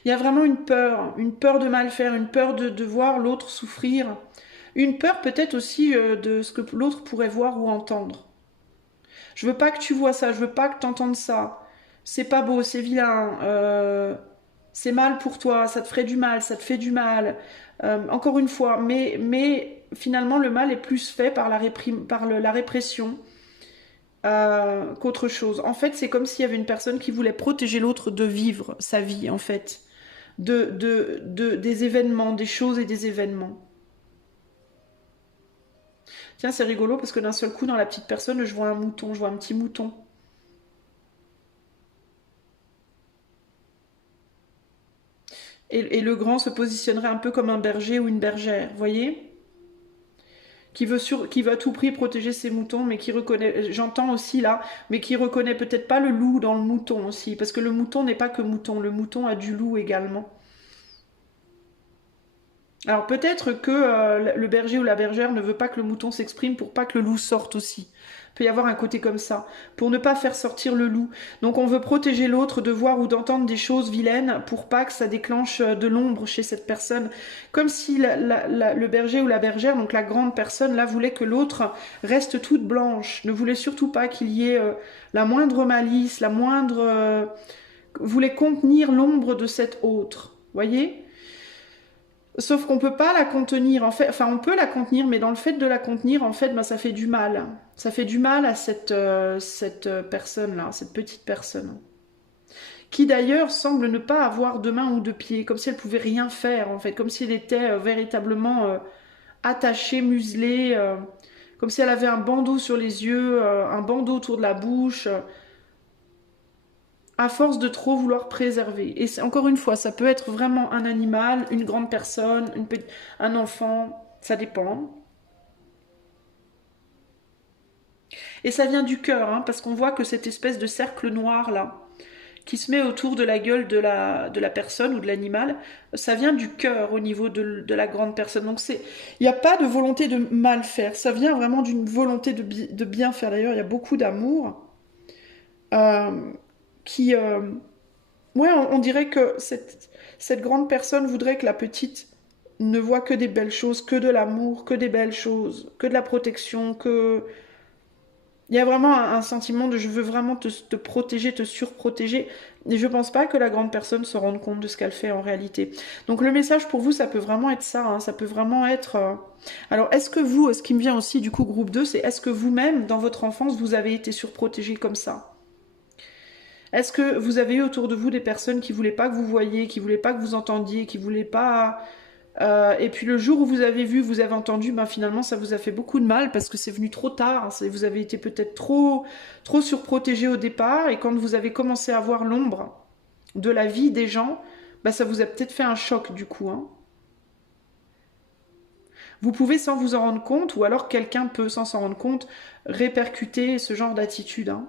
Il y a vraiment une peur de mal faire, une peur de voir l'autre souffrir, une peur peut-être aussi de ce que l'autre pourrait voir ou entendre. Je veux pas que tu vois ça, je veux pas que tu entendes ça. C'est pas beau, c'est vilain, c'est mal pour toi, ça te ferait du mal, ça te fait du mal. Encore une fois, mais finalement le mal est plus fait par la répression qu'autre chose. En fait, c'est comme s'il y avait une personne qui voulait protéger l'autre de vivre sa vie, en fait. Des événements, des choses et des événements. Tiens, c'est rigolo parce que d'un seul coup, dans la petite personne, je vois un mouton, je vois un petit mouton. Et le grand se positionnerait un peu comme un berger ou une bergère, voyez, qui veut à tout prix protéger ses moutons, mais qui reconnaît, j'entends aussi là, mais qui reconnaît peut-être pas le loup dans le mouton aussi, parce que le mouton n'est pas que mouton, le mouton a du loup également. Alors peut-être que le berger ou la bergère ne veut pas que le mouton s'exprime pour pas que le loup sorte aussi. Il peut y avoir un côté comme ça, pour ne pas faire sortir le loup. Donc on veut protéger l'autre de voir ou d'entendre des choses vilaines pour pas que ça déclenche de l'ombre chez cette personne. Comme si le berger ou la bergère, donc la grande personne, là voulait que l'autre reste toute blanche, ne voulait surtout pas qu'il y ait la moindre malice, la moindre... voulait contenir l'ombre de cet autre. Voyez ? Sauf qu'on peut pas la contenir, en fait, enfin on peut la contenir, mais dans le fait de la contenir, en fait, ben, ça fait du mal. Ça fait du mal à cette personne-là, cette petite personne. Qui d'ailleurs semble ne pas avoir de main ou de pied, comme si elle pouvait rien faire, en fait, comme si elle était véritablement attachée, muselée, comme si elle avait un bandeau sur les yeux, un bandeau autour de la bouche, à force de trop vouloir préserver. Et encore une fois, ça peut être vraiment un animal, une grande personne, un enfant, ça dépend. Et ça vient du cœur, hein, parce qu'on voit que cette espèce de cercle noir là, qui se met autour de la gueule de la personne ou de l'animal, ça vient du cœur au niveau de la grande personne. Donc il n'y a pas de volonté de mal faire, ça vient vraiment d'une volonté de bien faire. D'ailleurs, il y a beaucoup d'amour euh, qui... ouais, on dirait que cette grande personne voudrait que la petite ne voit que des belles choses, que de l'amour, que des belles choses, que de la protection, que... Il y a vraiment un sentiment de je veux vraiment te protéger, te surprotéger. Et je pense pas que la grande personne se rende compte de ce qu'elle fait en réalité. Donc le message pour vous, ça peut vraiment être ça. Hein, ça peut vraiment être... Alors est-ce que vous, ce qui me vient aussi du coup groupe 2, c'est est-ce que vous-même, dans votre enfance, vous avez été surprotégé comme ça? Est-ce que vous avez eu autour de vous des personnes qui voulaient pas que vous voyiez, qui voulaient pas que vous entendiez, qui voulaient pas... et puis le jour où vous avez vu, vous avez entendu, ben finalement ça vous a fait beaucoup de mal parce que c'est venu trop tard. Hein, vous avez été peut-être trop surprotégé au départ et quand vous avez commencé à voir l'ombre de la vie des gens, ben ça vous a peut-être fait un choc du coup. Hein. Vous pouvez sans vous en rendre compte ou alors quelqu'un peut sans s'en rendre compte répercuter ce genre d'attitude. Hein.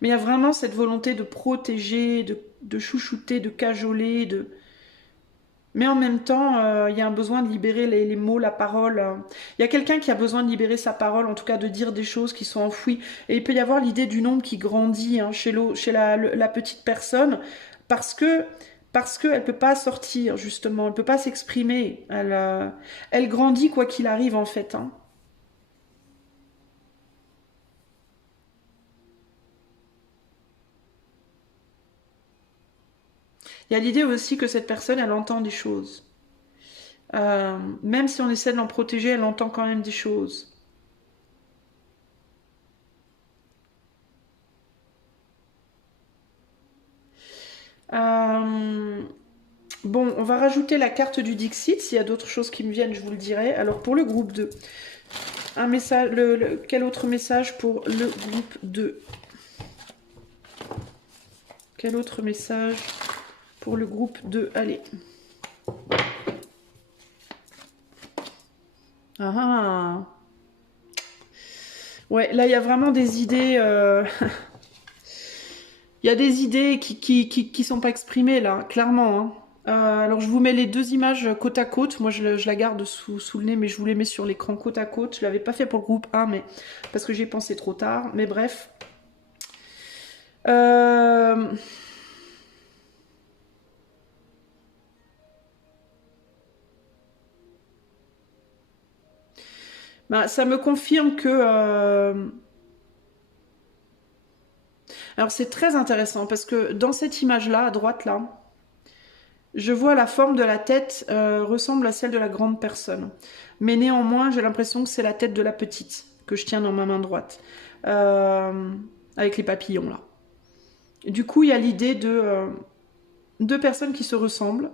Mais il y a vraiment cette volonté de protéger, de chouchouter, de cajoler, de... Mais en même temps, il y a un besoin de libérer les mots, la parole. Il y a quelqu'un qui a besoin de libérer sa parole, en tout cas de dire des choses qui sont enfouies. Et il peut y avoir l'idée du nombre qui grandit hein, chez la petite personne parce qu'elle peut pas sortir, justement. Elle peut pas s'exprimer. Elle grandit quoi qu'il arrive, en fait. Hein. Il y a l'idée aussi que cette personne, elle entend des choses. Même si on essaie de l'en protéger, elle entend quand même des choses. Euh, Bon, on va rajouter la carte du Dixit. S'il y a d'autres choses qui me viennent, je vous le dirai. Alors pour le groupe 2, un message, quel autre message pour le groupe 2? Quel autre message pour le groupe 2? Allez. Ah ah. Ouais, là il y a vraiment des idées. Il y a des idées qui sont pas exprimées là, clairement. Hein. Alors je vous mets les deux images côte à côte. Moi je la garde sous le nez, mais je vous les mets sur l'écran côte à côte. Je l'avais pas fait pour le groupe 1, mais parce que j'ai pensé trop tard. Mais bref. Ben, ça me confirme que... Alors c'est très intéressant parce que dans cette image-là, à droite là, je vois la forme de la tête ressemble à celle de la grande personne. Mais néanmoins, j'ai l'impression que c'est la tête de la petite que je tiens dans ma main droite. Avec les papillons là. Et du coup, il y a l'idée de deux personnes qui se ressemblent.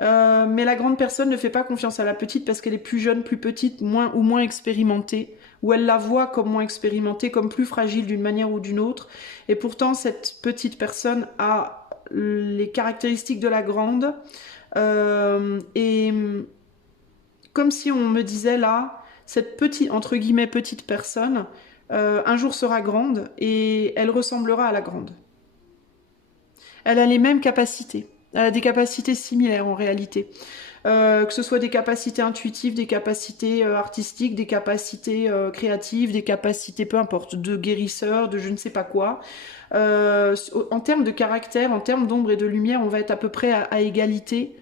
Mais la grande personne ne fait pas confiance à la petite parce qu'elle est plus jeune, plus petite, moins expérimentée, ou elle la voit comme moins expérimentée, comme plus fragile d'une manière ou d'une autre. Et pourtant, cette petite personne a les caractéristiques de la grande. Et comme si on me disait là, cette petite, entre guillemets, petite personne, un jour sera grande et elle ressemblera à la grande. Elle a les mêmes capacités. Elle a des capacités similaires en réalité. Que ce soit des capacités intuitives, des capacités artistiques, des capacités créatives, des capacités, peu importe, de guérisseur, de je ne sais pas quoi. En termes de caractère, en termes d'ombre et de lumière, on va être à peu près à égalité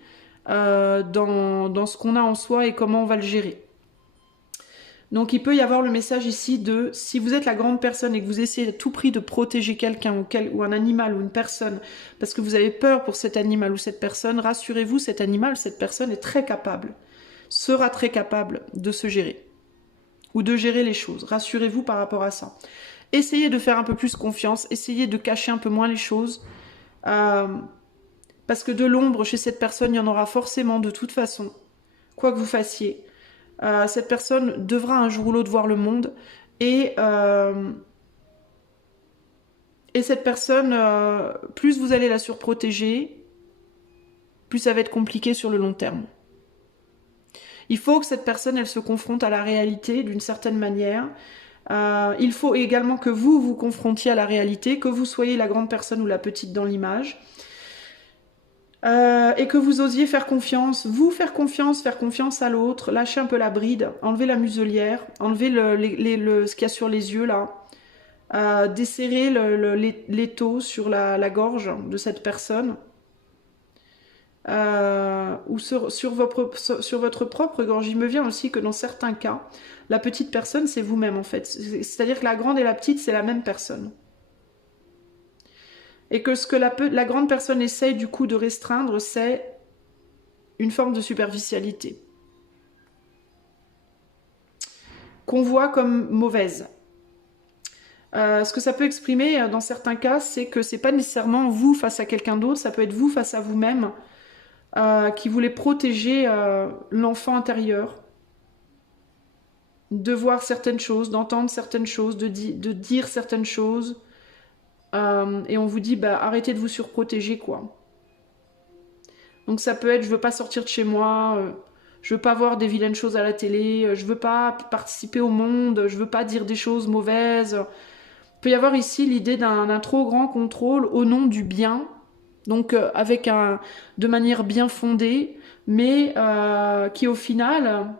dans ce qu'on a en soi et comment on va le gérer. Donc il peut y avoir le message ici de si vous êtes la grande personne et que vous essayez à tout prix de protéger quelqu'un ou un animal ou une personne parce que vous avez peur pour cet animal ou cette personne, rassurez-vous, cet animal, cette personne est très capable, sera très capable de se gérer ou de gérer les choses. Rassurez-vous par rapport à ça. Essayez de faire un peu plus confiance, essayez de cacher un peu moins les choses parce que de l'ombre chez cette personne, il y en aura forcément de toute façon, quoi que vous fassiez. Cette personne devra un jour ou l'autre voir le monde et cette personne, plus vous allez la surprotéger, plus ça va être compliqué sur le long terme. Il faut que cette personne, elle se confronte à la réalité d'une certaine manière. Il faut également que vous vous confrontiez à la réalité, que vous soyez la grande personne ou la petite dans l'image. Et que vous osiez faire confiance à l'autre, lâcher un peu la bride, enlever la muselière, enlever ce qu'il y a sur les yeux là, desserrer l'étau sur la gorge de cette personne, ou sur votre propre gorge. Il me vient aussi que dans certains cas, la petite personne c'est vous-même en fait, c'est-à-dire que la grande et la petite c'est la même personne. Et que ce que la grande personne essaye du coup de restreindre, c'est une forme de superficialité. Qu'on voit comme mauvaise. Ce que ça peut exprimer dans certains cas, c'est que c'est pas nécessairement vous face à quelqu'un d'autre, ça peut être vous face à vous-même, qui voulez protéger l'enfant intérieur, de voir certaines choses, d'entendre certaines choses, de dire certaines choses. Et on vous dit bah, arrêtez de vous surprotéger quoi. Donc ça peut être je veux pas sortir de chez moi, je veux pas voir des vilaines choses à la télé, je veux pas participer au monde, je veux pas dire des choses mauvaises. Il peut y avoir ici l'idée d'un trop grand contrôle au nom du bien, donc de manière bien fondée, mais qui au final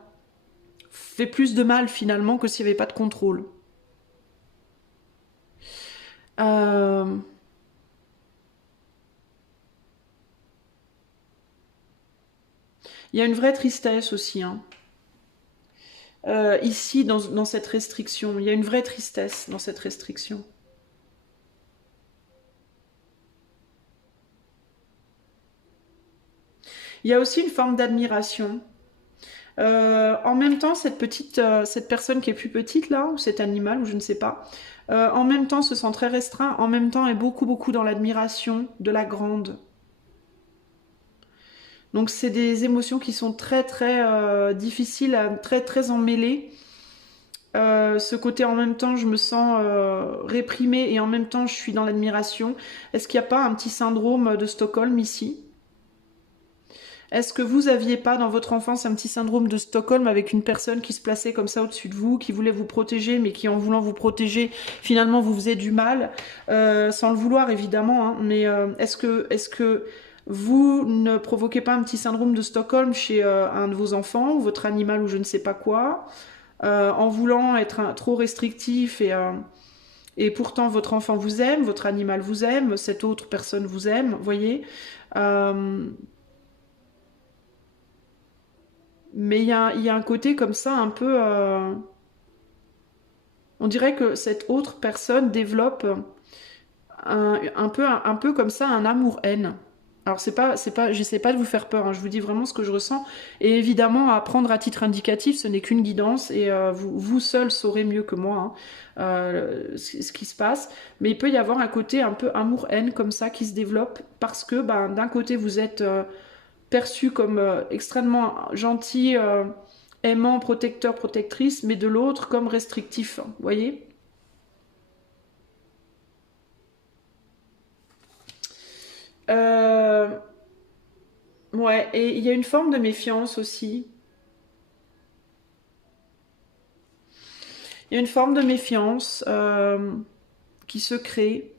fait plus de mal finalement que s'il n'y avait pas de contrôle. Il y a une vraie tristesse aussi. Hein. Ici, dans cette restriction, il y a une vraie tristesse dans cette restriction. Il y a aussi une forme d'admiration. En même temps, cette personne qui est plus petite là, ou cet animal, ou je ne sais pas, en même temps se sent très restreint, en même temps est beaucoup dans l'admiration de la grande. Donc c'est des émotions qui sont très difficiles, très emmêlées. Ce côté en même temps je me sens réprimée et en même temps je suis dans l'admiration. Est-ce qu'il n'y a pas un petit syndrome de Stockholm ici ? Est-ce que vous aviez pas dans votre enfance un petit syndrome de Stockholm avec une personne qui se plaçait comme ça au-dessus de vous, qui voulait vous protéger, mais qui en voulant vous protéger, finalement vous faisait du mal, sans le vouloir évidemment, hein, mais est-ce que Vous ne provoquez pas un petit syndrome de Stockholm chez un de vos enfants ou votre animal ou je ne sais pas quoi, en voulant être trop restrictif et pourtant votre enfant vous aime, votre animal vous aime, cette autre personne vous aime, voyez. Euh, mais il y a un côté comme ça un peu... on dirait que cette autre personne développe un peu comme ça un amour-haine. Alors j'essaie pas de vous faire peur, hein, je vous dis vraiment ce que je ressens. Et évidemment, à prendre à titre indicatif, ce n'est qu'une guidance et vous seul saurez mieux que moi hein, ce qui se passe. Mais il peut y avoir un côté un peu amour-haine comme ça qui se développe parce que ben, d'un côté vous êtes perçu comme extrêmement gentil, aimant, protecteur, protectrice, mais de l'autre comme restrictif. Vous voyez? Euh, ouais, et il y a une forme de méfiance aussi. Il y a une forme de méfiance qui se crée.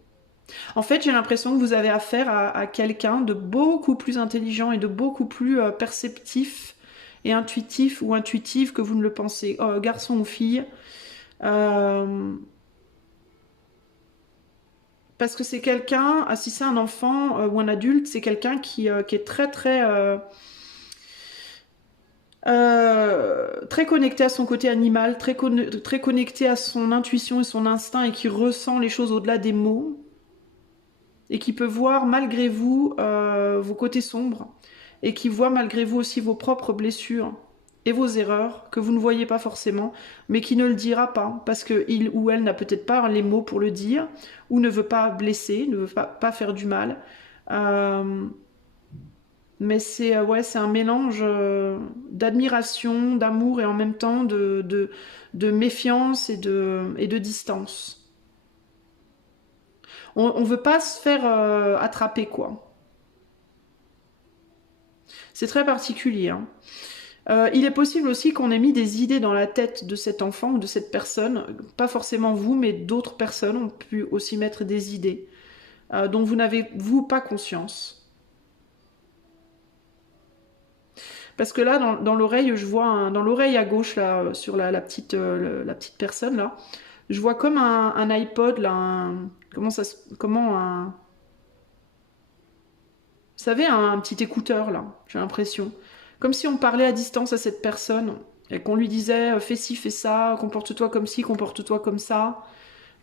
En fait, j'ai l'impression que vous avez affaire à quelqu'un de beaucoup plus intelligent et de beaucoup plus perceptif et intuitif ou intuitive que vous ne le pensez, garçon ou fille. Euh, Parce que c'est quelqu'un, si c'est un enfant ou un adulte, c'est quelqu'un qui est très très très connecté à son côté animal, très connecté à son intuition et son instinct et qui ressent les choses au-delà des mots et qui peut voir malgré vous vos côtés sombres et qui voit malgré vous aussi vos propres blessures et vos erreurs que vous ne voyez pas forcément, mais qui ne le dira pas parce que il ou elle n'a peut-être pas les mots pour le dire ou ne veut pas blesser, ne veut pas faire du mal. Euh, mais c'est ouais, c'est un mélange d'admiration, d'amour et en même temps de méfiance et de distance. On veut pas se faire attraper, quoi. C'est très particulier, hein. Il est possible aussi qu'on ait mis des idées dans la tête de cet enfant ou de cette personne, pas forcément vous, mais d'autres personnes ont pu aussi mettre des idées dont vous n'avez, vous, pas conscience. Parce que là, dans l'oreille, je vois, dans l'oreille à gauche, là, sur la petite personne, là, je vois comme un iPod, là, comment un, vous savez, un petit écouteur, là, j'ai l'impression. Comme si on parlait à distance à cette personne et qu'on lui disait fais ci, fais ça, comporte-toi comme ci, comporte-toi comme ça.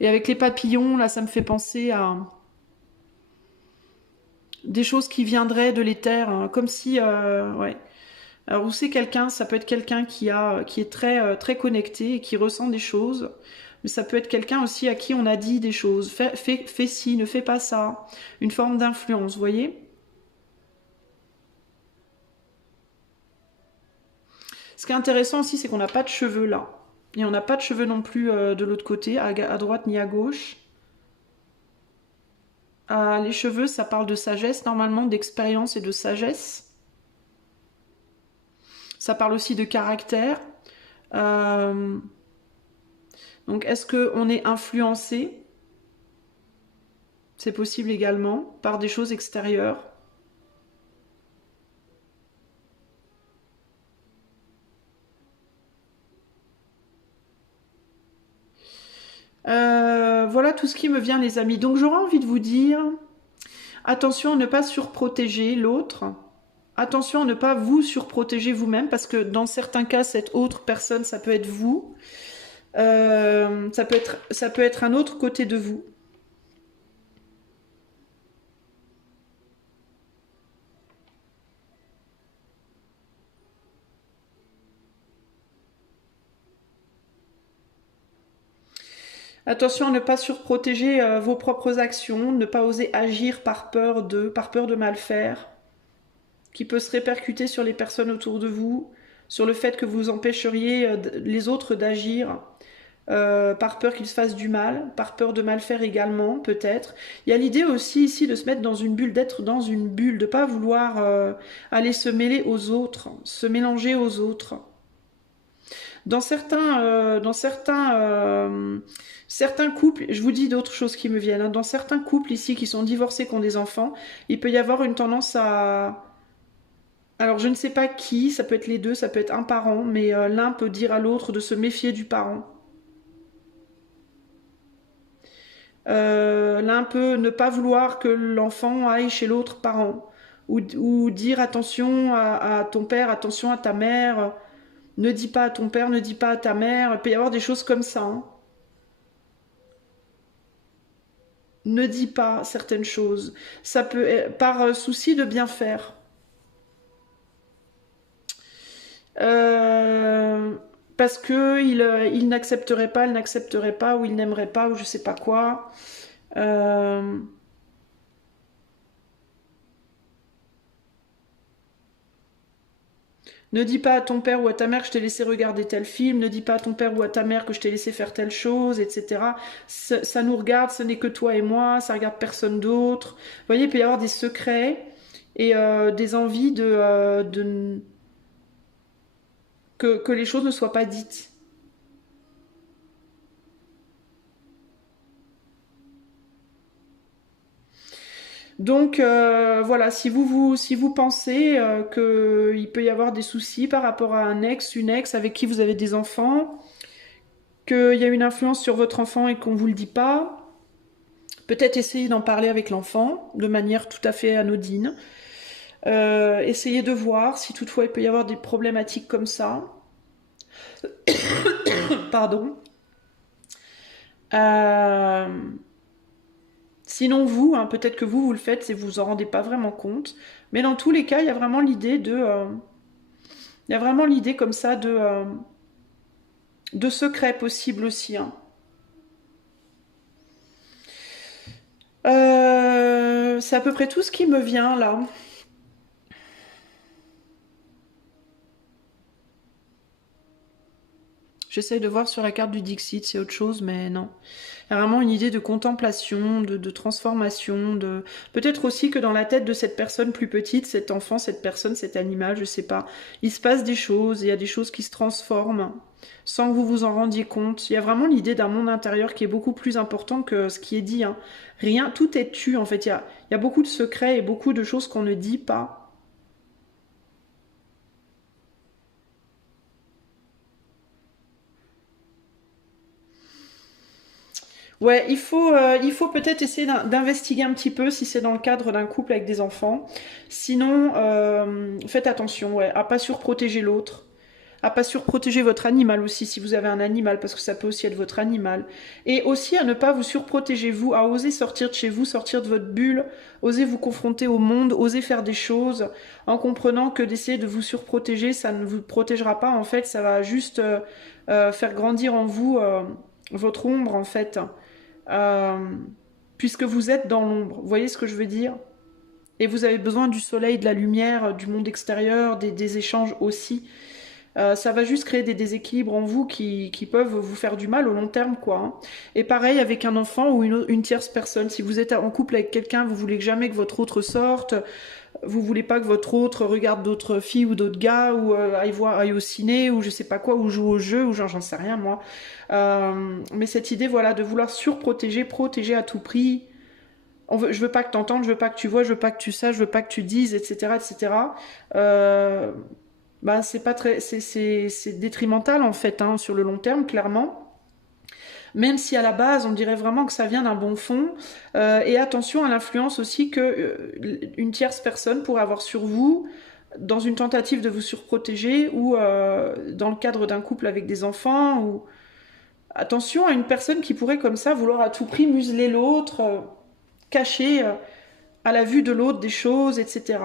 Et avec les papillons, là, ça me fait penser à des choses qui viendraient de l'éther, hein, comme si, ouais. Alors, où c'est quelqu'un, ça peut être quelqu'un qui est très, très connecté et qui ressent des choses. Mais ça peut être quelqu'un aussi à qui on a dit des choses. Fais ci, ne fais pas ça. Une forme d'influence, vous voyez? Ce qui est intéressant aussi, c'est qu'on n'a pas de cheveux là. Et on n'a pas de cheveux non plus de l'autre côté, à droite ni à gauche. Les cheveux, ça parle de sagesse, normalement, d'expérience et de sagesse. Ça parle aussi de caractère. Euh, donc, est-ce qu'on est influencé? C'est possible également par des choses extérieures. Voilà tout ce qui me vient, les amis. Donc, j'aurais envie de vous dire, attention à ne pas surprotéger l'autre. Attention à ne pas vous surprotéger vous-même, parce que dans certains cas, cette autre personne, ça peut être vous. Ça peut être un autre côté de vous. Attention à ne pas surprotéger vos propres actions, ne pas oser agir par peur de mal faire, qui peut se répercuter sur les personnes autour de vous, sur le fait que vous empêcheriez les autres d'agir, par peur qu'ils se fassent du mal, par peur de mal faire également, peut-être. Il y a l'idée aussi ici de se mettre dans une bulle, d'être dans une bulle, de ne pas vouloir aller se mêler aux autres, se mélanger aux autres. Certains couples, je vous dis d'autres choses qui me viennent, hein. Dans certains couples ici qui sont divorcés, qui ont des enfants, il peut y avoir une tendance à... Alors je ne sais pas qui, ça peut être les deux, ça peut être un parent, mais l'un peut dire à l'autre de se méfier du parent. L'un peut ne pas vouloir que l'enfant aille chez l'autre parent. Ou dire attention à ton père, attention à ta mère. Ne dis pas à ton père, ne dis pas à ta mère. Il peut y avoir des choses comme ça, hein. Ne dis pas certaines choses. Ça peut être par souci de bien faire. Euh, Parce que il n'accepterait pas, elle n'accepterait pas, ou il n'aimerait pas, ou je sais pas quoi. Euh, Ne dis pas à ton père ou à ta mère que je t'ai laissé regarder tel film, ne dis pas à ton père ou à ta mère que je t'ai laissé faire telle chose, etc. Ça nous regarde, ce n'est que toi et moi, ça regarde personne d'autre. Vous voyez, il peut y avoir des secrets et des envies que les choses ne soient pas dites. Donc voilà, si vous pensez qu'il peut y avoir des soucis par rapport à un ex, une ex avec qui vous avez des enfants, qu'il y a une influence sur votre enfant et qu'on vous le dit pas, peut-être essayer d'en parler avec l'enfant de manière tout à fait anodine. Essayez de voir si toutefois il peut y avoir des problématiques comme ça. Pardon. Euh, Sinon vous, hein, peut-être que vous le faites et vous vous en rendez pas vraiment compte. Mais dans tous les cas, il y a vraiment l'idée il y a vraiment l'idée comme ça de secret possible aussi, hein. C'est à peu près tout ce qui me vient là. J'essaye de voir sur la carte du Dixit, c'est autre chose, mais non. Il y a vraiment une idée de contemplation, de transformation, de... Peut-être aussi que dans la tête de cette personne plus petite, cet enfant, cette personne, cet animal, je sais pas, il se passe des choses, il y a des choses qui se transforment sans que vous vous en rendiez compte. Il y a vraiment l'idée d'un monde intérieur qui est beaucoup plus important que ce qui est dit, hein. Rien, tout est tu, en fait. Il y a beaucoup de secrets et beaucoup de choses qu'on ne dit pas. Ouais, il faut peut-être essayer d'investiguer un petit peu si c'est dans le cadre d'un couple avec des enfants. Sinon, faites attention, ouais, à pas surprotéger l'autre, à pas surprotéger votre animal aussi si vous avez un animal, parce que ça peut aussi être votre animal. Et aussi à ne pas vous surprotéger vous, à oser sortir de chez vous, sortir de votre bulle, oser vous confronter au monde, oser faire des choses, en comprenant que d'essayer de vous surprotéger, ça ne vous protégera pas. En fait, ça va juste faire grandir en vous votre ombre, en fait, euh, puisque vous êtes dans l'ombre. Vous voyez ce que je veux dire? Et vous avez besoin du soleil, de la lumière, du monde extérieur, des échanges aussi. Ça va juste créer des déséquilibres en vous qui peuvent vous faire du mal au long terme, quoi, hein. Et pareil avec un enfant ou une tierce personne. Si vous êtes en couple avec quelqu'un, vous voulez jamais que votre autre sorte, vous voulez pas que votre autre regarde d'autres filles ou d'autres gars ou aille au ciné ou je sais pas quoi ou joue au jeu ou genre j'en sais rien moi. Mais cette idée voilà de vouloir surprotéger, protéger à tout prix. Je veux pas que t'entendes, je veux pas que tu vois, je veux pas que tu saches, je veux pas que tu dises, etc., etc. Euh, Bah c'est pas très, c'est détrimental en fait hein, sur le long terme clairement. Même si à la base on dirait vraiment que ça vient d'un bon fond. Et attention à l'influence aussi que une tierce personne pourrait avoir sur vous dans une tentative de vous surprotéger ou dans le cadre d'un couple avec des enfants ou attention à une personne qui pourrait comme ça vouloir à tout prix museler l'autre, cacher à la vue de l'autre des choses, etc.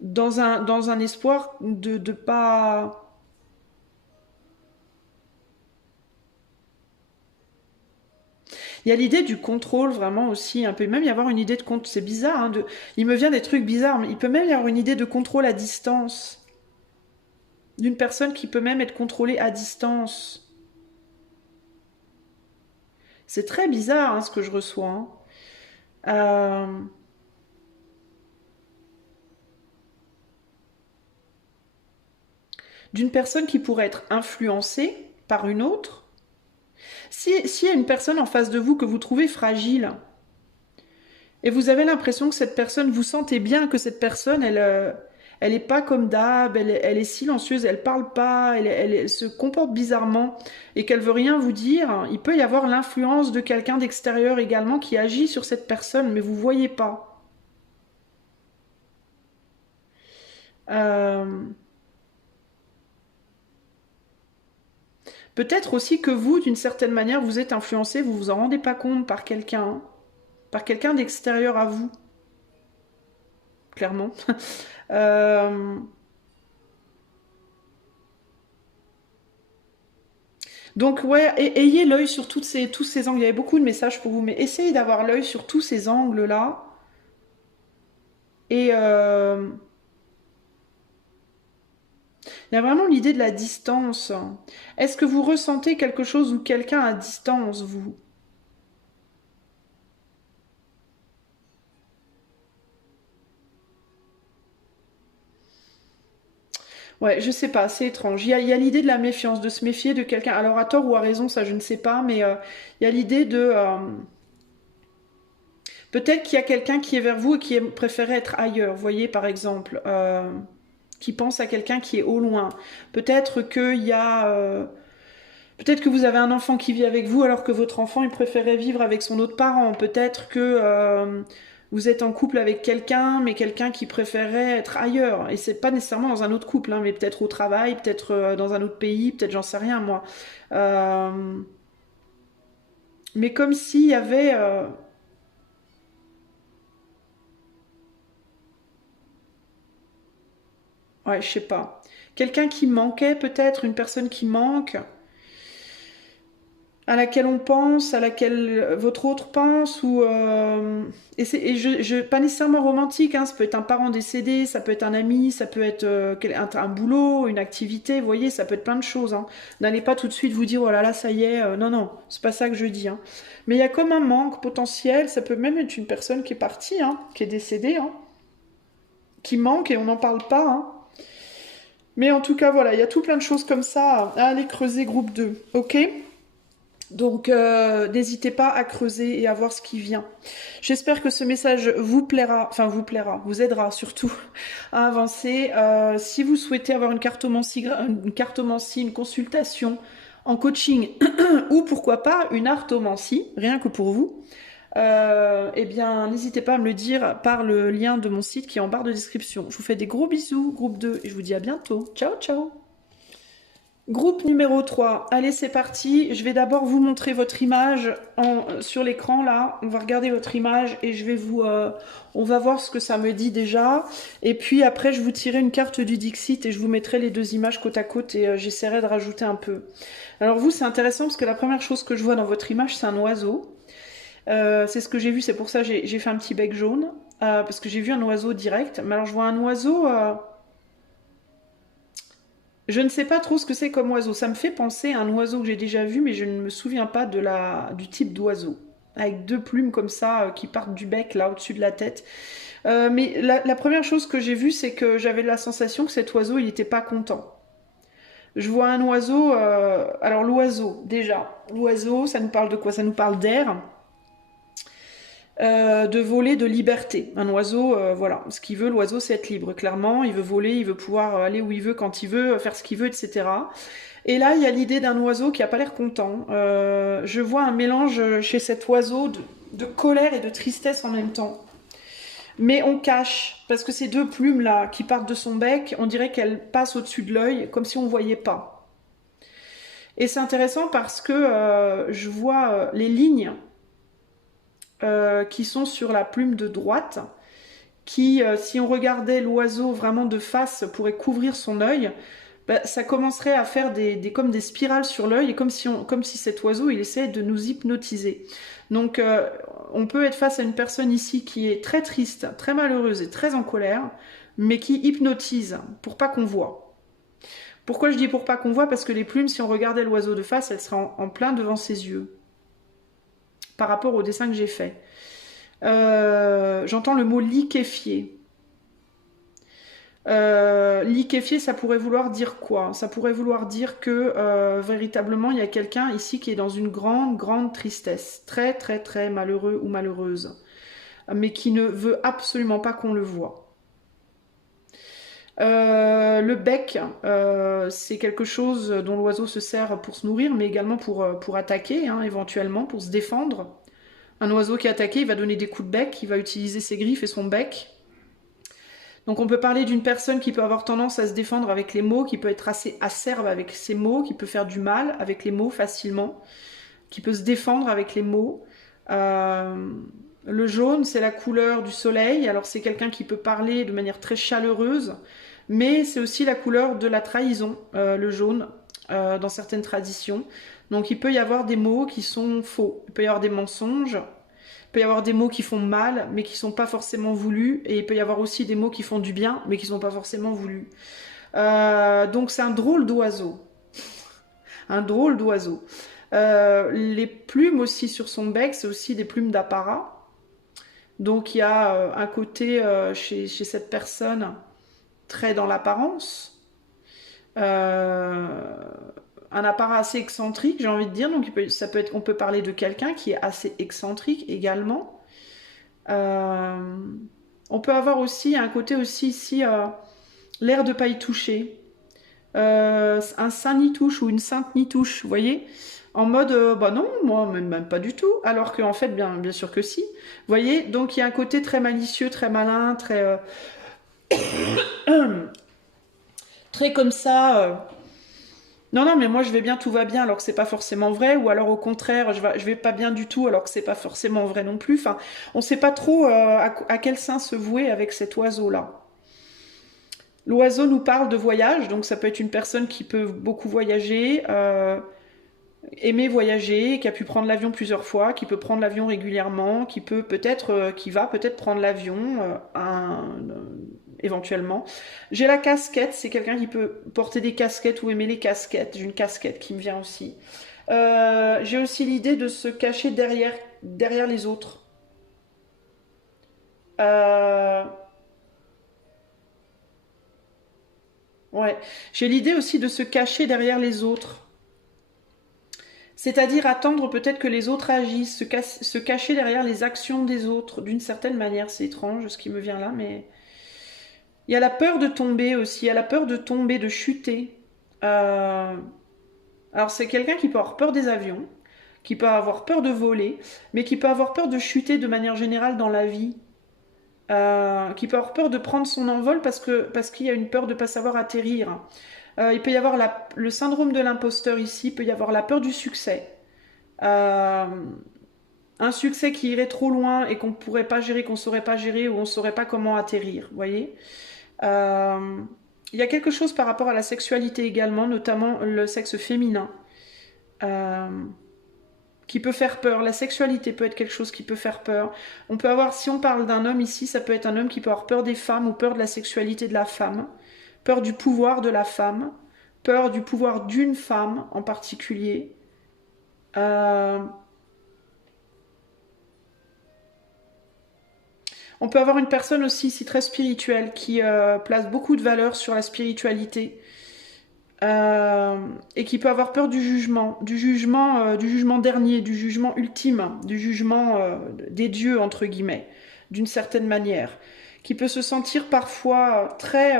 Dans un espoir de pas... Il y a l'idée du contrôle vraiment aussi. Il peut même y avoir une idée de contrôle. C'est bizarre, hein, il me vient des trucs bizarres, mais il peut même y avoir une idée de contrôle à distance. D'une personne qui peut même être contrôlée à distance. C'est très bizarre hein, ce que je reçois, hein. Euh, d'une personne qui pourrait être influencée par une autre. S'il y a une personne en face de vous que vous trouvez fragile, et vous avez l'impression que cette personne, vous sentez bien que cette personne, elle est pas comme d'hab, elle est silencieuse, elle parle pas, elle se comporte bizarrement et qu'elle veut rien vous dire, il peut y avoir l'influence de quelqu'un d'extérieur également qui agit sur cette personne, mais vous voyez pas. Euh, Peut-être aussi que vous, d'une certaine manière, vous êtes influencé, vous vous en rendez pas compte par quelqu'un d'extérieur à vous, clairement. Euh, Donc ouais, ayez l'œil sur tous ces angles. Il y avait beaucoup de messages pour vous, mais essayez d'avoir l'œil sur tous ces angles-là. Et il y a vraiment l'idée de la distance. Est-ce que vous ressentez quelque chose ou quelqu'un à distance, vous? Ouais, je sais pas, c'est étrange. Il y a l'idée de la méfiance, de se méfier de quelqu'un. Alors à tort ou à raison, ça je ne sais pas, mais il y a l'idée de... peut-être qu'il y a quelqu'un qui est vers vous et qui préférait être ailleurs. Vous voyez, par exemple, qui pense à quelqu'un qui est au loin. Peut-être qu'il y a... peut-être que vous avez un enfant qui vit avec vous alors que votre enfant il préférait vivre avec son autre parent. Peut-être que vous êtes en couple avec quelqu'un, mais quelqu'un qui préférait être ailleurs. Et c'est pas nécessairement dans un autre couple, hein, mais peut-être au travail, peut-être dans un autre pays, peut-être j'en sais rien moi. Euh, mais comme s'il y avait, ouais, je sais pas, quelqu'un qui manquait peut-être, une personne qui manque. À laquelle on pense, à laquelle votre autre pense, ou pas nécessairement romantique, hein, ça peut être un parent décédé, ça peut être un ami, ça peut être un boulot, une activité, vous voyez, ça peut être plein de choses. Hein. N'allez pas tout de suite vous dire oh là là ça y est, non non, c'est pas ça que je dis. Hein. Mais il y a comme un manque potentiel, ça peut même être une personne qui est partie, hein, qui est décédée, hein, qui manque et on n'en parle pas. Hein. Mais en tout cas voilà, il y a tout plein de choses comme ça à aller creuser groupe 2, ok? Donc, n'hésitez pas à creuser et à voir ce qui vient. J'espère que ce message vous plaira, enfin vous plaira, vous aidera surtout à avancer. Si vous souhaitez avoir une cartomancie, une consultation en coaching ou pourquoi pas une artomancie, rien que pour vous, eh bien n'hésitez pas à me le dire par le lien de mon site qui est en barre de description. Je vous fais des gros bisous, groupe 2, et je vous dis à bientôt. Ciao, ciao! Groupe numéro 3, allez c'est parti, je vais d'abord vous montrer votre image sur l'écran là, on va regarder votre image et je vais on va voir ce que ça me dit déjà, et puis après je vous tirerai une carte du Dixit et je vous mettrai les deux images côte à côte et j'essaierai de rajouter un peu. Alors vous c'est intéressant parce que la première chose que je vois dans votre image c'est un oiseau, c'est ce que j'ai vu, c'est pour ça que j'ai fait un petit bec jaune, parce que j'ai vu un oiseau direct, mais alors je vois un oiseau... je ne sais pas trop ce que c'est comme oiseau. Ça me fait penser à un oiseau que j'ai déjà vu, mais je ne me souviens pas du type d'oiseau. Avec deux plumes comme ça qui partent du bec, là, au-dessus de la tête. Mais la première chose que j'ai vue, c'est que j'avais la sensation que cet oiseau, il n'était pas content. Je vois un oiseau... alors l'oiseau, déjà. L'oiseau, ça nous parle de quoi? Ça nous parle d'air. De voler, de liberté. Un oiseau, voilà, ce qu'il veut, l'oiseau, c'est être libre. Clairement, il veut voler, il veut pouvoir aller où il veut, quand il veut, faire ce qu'il veut, etc. Et là, il y a l'idée d'un oiseau qui a pas l'air content. Je vois un mélange chez cet oiseau de colère et de tristesse en même temps. Mais on cache, parce que ces deux plumes-là qui partent de son bec, on dirait qu'elles passent au-dessus de l'œil, comme si on ne voyait pas. Et c'est intéressant parce que je vois les lignes qui sont sur la plume de droite, qui, si on regardait l'oiseau vraiment de face, pourrait couvrir son œil. Bah, ça commencerait à faire comme des spirales sur l'œil, et comme si cet oiseau, il essaie de nous hypnotiser. Donc, on peut être face à une personne ici qui est très triste, très malheureuse et très en colère, mais qui hypnotise pour pas qu'on voit. Pourquoi je dis pour pas qu'on voit? Parce que les plumes, si on regardait l'oiseau de face, elles seraient en plein devant ses yeux, par rapport au dessin que j'ai fait. J'entends le mot liquéfié. Liquéfié, ça pourrait vouloir dire quoi? Ça pourrait vouloir dire que véritablement, il y a quelqu'un ici qui est dans une grande, grande tristesse, très, très, très malheureux ou malheureuse, mais qui ne veut absolument pas qu'on le voie. Le bec, c'est quelque chose dont l'oiseau se sert pour se nourrir, mais également pour attaquer, hein, éventuellement, pour se défendre. Un oiseau qui est attaqué, il va donner des coups de bec, il va utiliser ses griffes et son bec. Donc on peut parler d'une personne qui peut avoir tendance à se défendre avec les mots, qui peut être assez acerbe avec ses mots, qui peut faire du mal avec les mots facilement, qui peut se défendre avec les mots. Euh, le jaune, c'est la couleur du soleil, alors c'est quelqu'un qui peut parler de manière très chaleureuse, mais c'est aussi la couleur de la trahison, le jaune, dans certaines traditions. Donc il peut y avoir des mots qui sont faux, il peut y avoir des mensonges, il peut y avoir des mots qui font mal, mais qui ne sont pas forcément voulus. Et il peut y avoir aussi des mots qui font du bien, mais qui ne sont pas forcément voulus. Donc c'est un drôle d'oiseau. Un drôle d'oiseau. Les plumes aussi sur son bec, c'est aussi des plumes d'apparat. Donc il y a un côté chez cette personne très dans l'apparence. Euh, un apparat assez excentrique, j'ai envie de dire. Donc on peut parler de quelqu'un qui est assez excentrique également. Euh, on peut avoir aussi un côté aussi ici, l'air de pas y toucher. Un saint n'y touche ou une sainte n'y touche, vous voyez? En mode, bah non, moi même pas du tout. Alors qu'en fait, bien sûr que si. Vous voyez? Donc il y a un côté très malicieux, très malin, très comme ça. Non, non, mais moi je vais bien, tout va bien, alors que c'est pas forcément vrai, ou alors au contraire, je vais pas bien du tout, alors que c'est pas forcément vrai non plus. Enfin, on sait pas trop à quel sein se vouer avec cet oiseau-là. L'oiseau nous parle de voyage, donc ça peut être une personne qui peut beaucoup voyager, aimer voyager, qui a pu prendre l'avion plusieurs fois, qui peut prendre l'avion régulièrement, qui va peut-être prendre l'avion éventuellement. J'ai la casquette, c'est quelqu'un qui peut porter des casquettes ou aimer les casquettes. J'ai une casquette qui me vient aussi. J'ai aussi l'idée de se cacher derrière les autres. Euh, ouais. J'ai l'idée aussi de se cacher derrière les autres. C'est-à-dire attendre peut-être que les autres agissent, se cacher derrière les actions des autres, d'une certaine manière. C'est étrange ce qui me vient là, mais il y a la peur de tomber aussi, il y a la peur de tomber, de chuter. Euh, Alors c'est quelqu'un qui peut avoir peur des avions, qui peut avoir peur de voler, mais qui peut avoir peur de chuter de manière générale dans la vie. Qui peut avoir peur de prendre son envol parce qu'il y a une peur de ne pas savoir atterrir. Il peut y avoir le syndrome de l'imposteur ici, il peut y avoir la peur du succès. Euh, un succès qui irait trop loin et qu'on ne pourrait pas gérer, qu'on ne saurait pas gérer ou on ne saurait pas comment atterrir, vous voyez. Euh, il y a quelque chose par rapport à la sexualité également, notamment le sexe féminin, euh, qui peut faire peur. La sexualité peut être quelque chose qui peut faire peur. On peut avoir, si on parle d'un homme ici, ça peut être un homme qui peut avoir peur des femmes ou peur de la sexualité de la femme, peur du pouvoir de la femme, peur du pouvoir d'une femme en particulier. Euh, On peut avoir une personne aussi ici très spirituelle qui place beaucoup de valeur sur la spiritualité et qui peut avoir peur du jugement dernier, du jugement ultime, du jugement des dieux entre guillemets, d'une certaine manière, qui peut se sentir parfois très.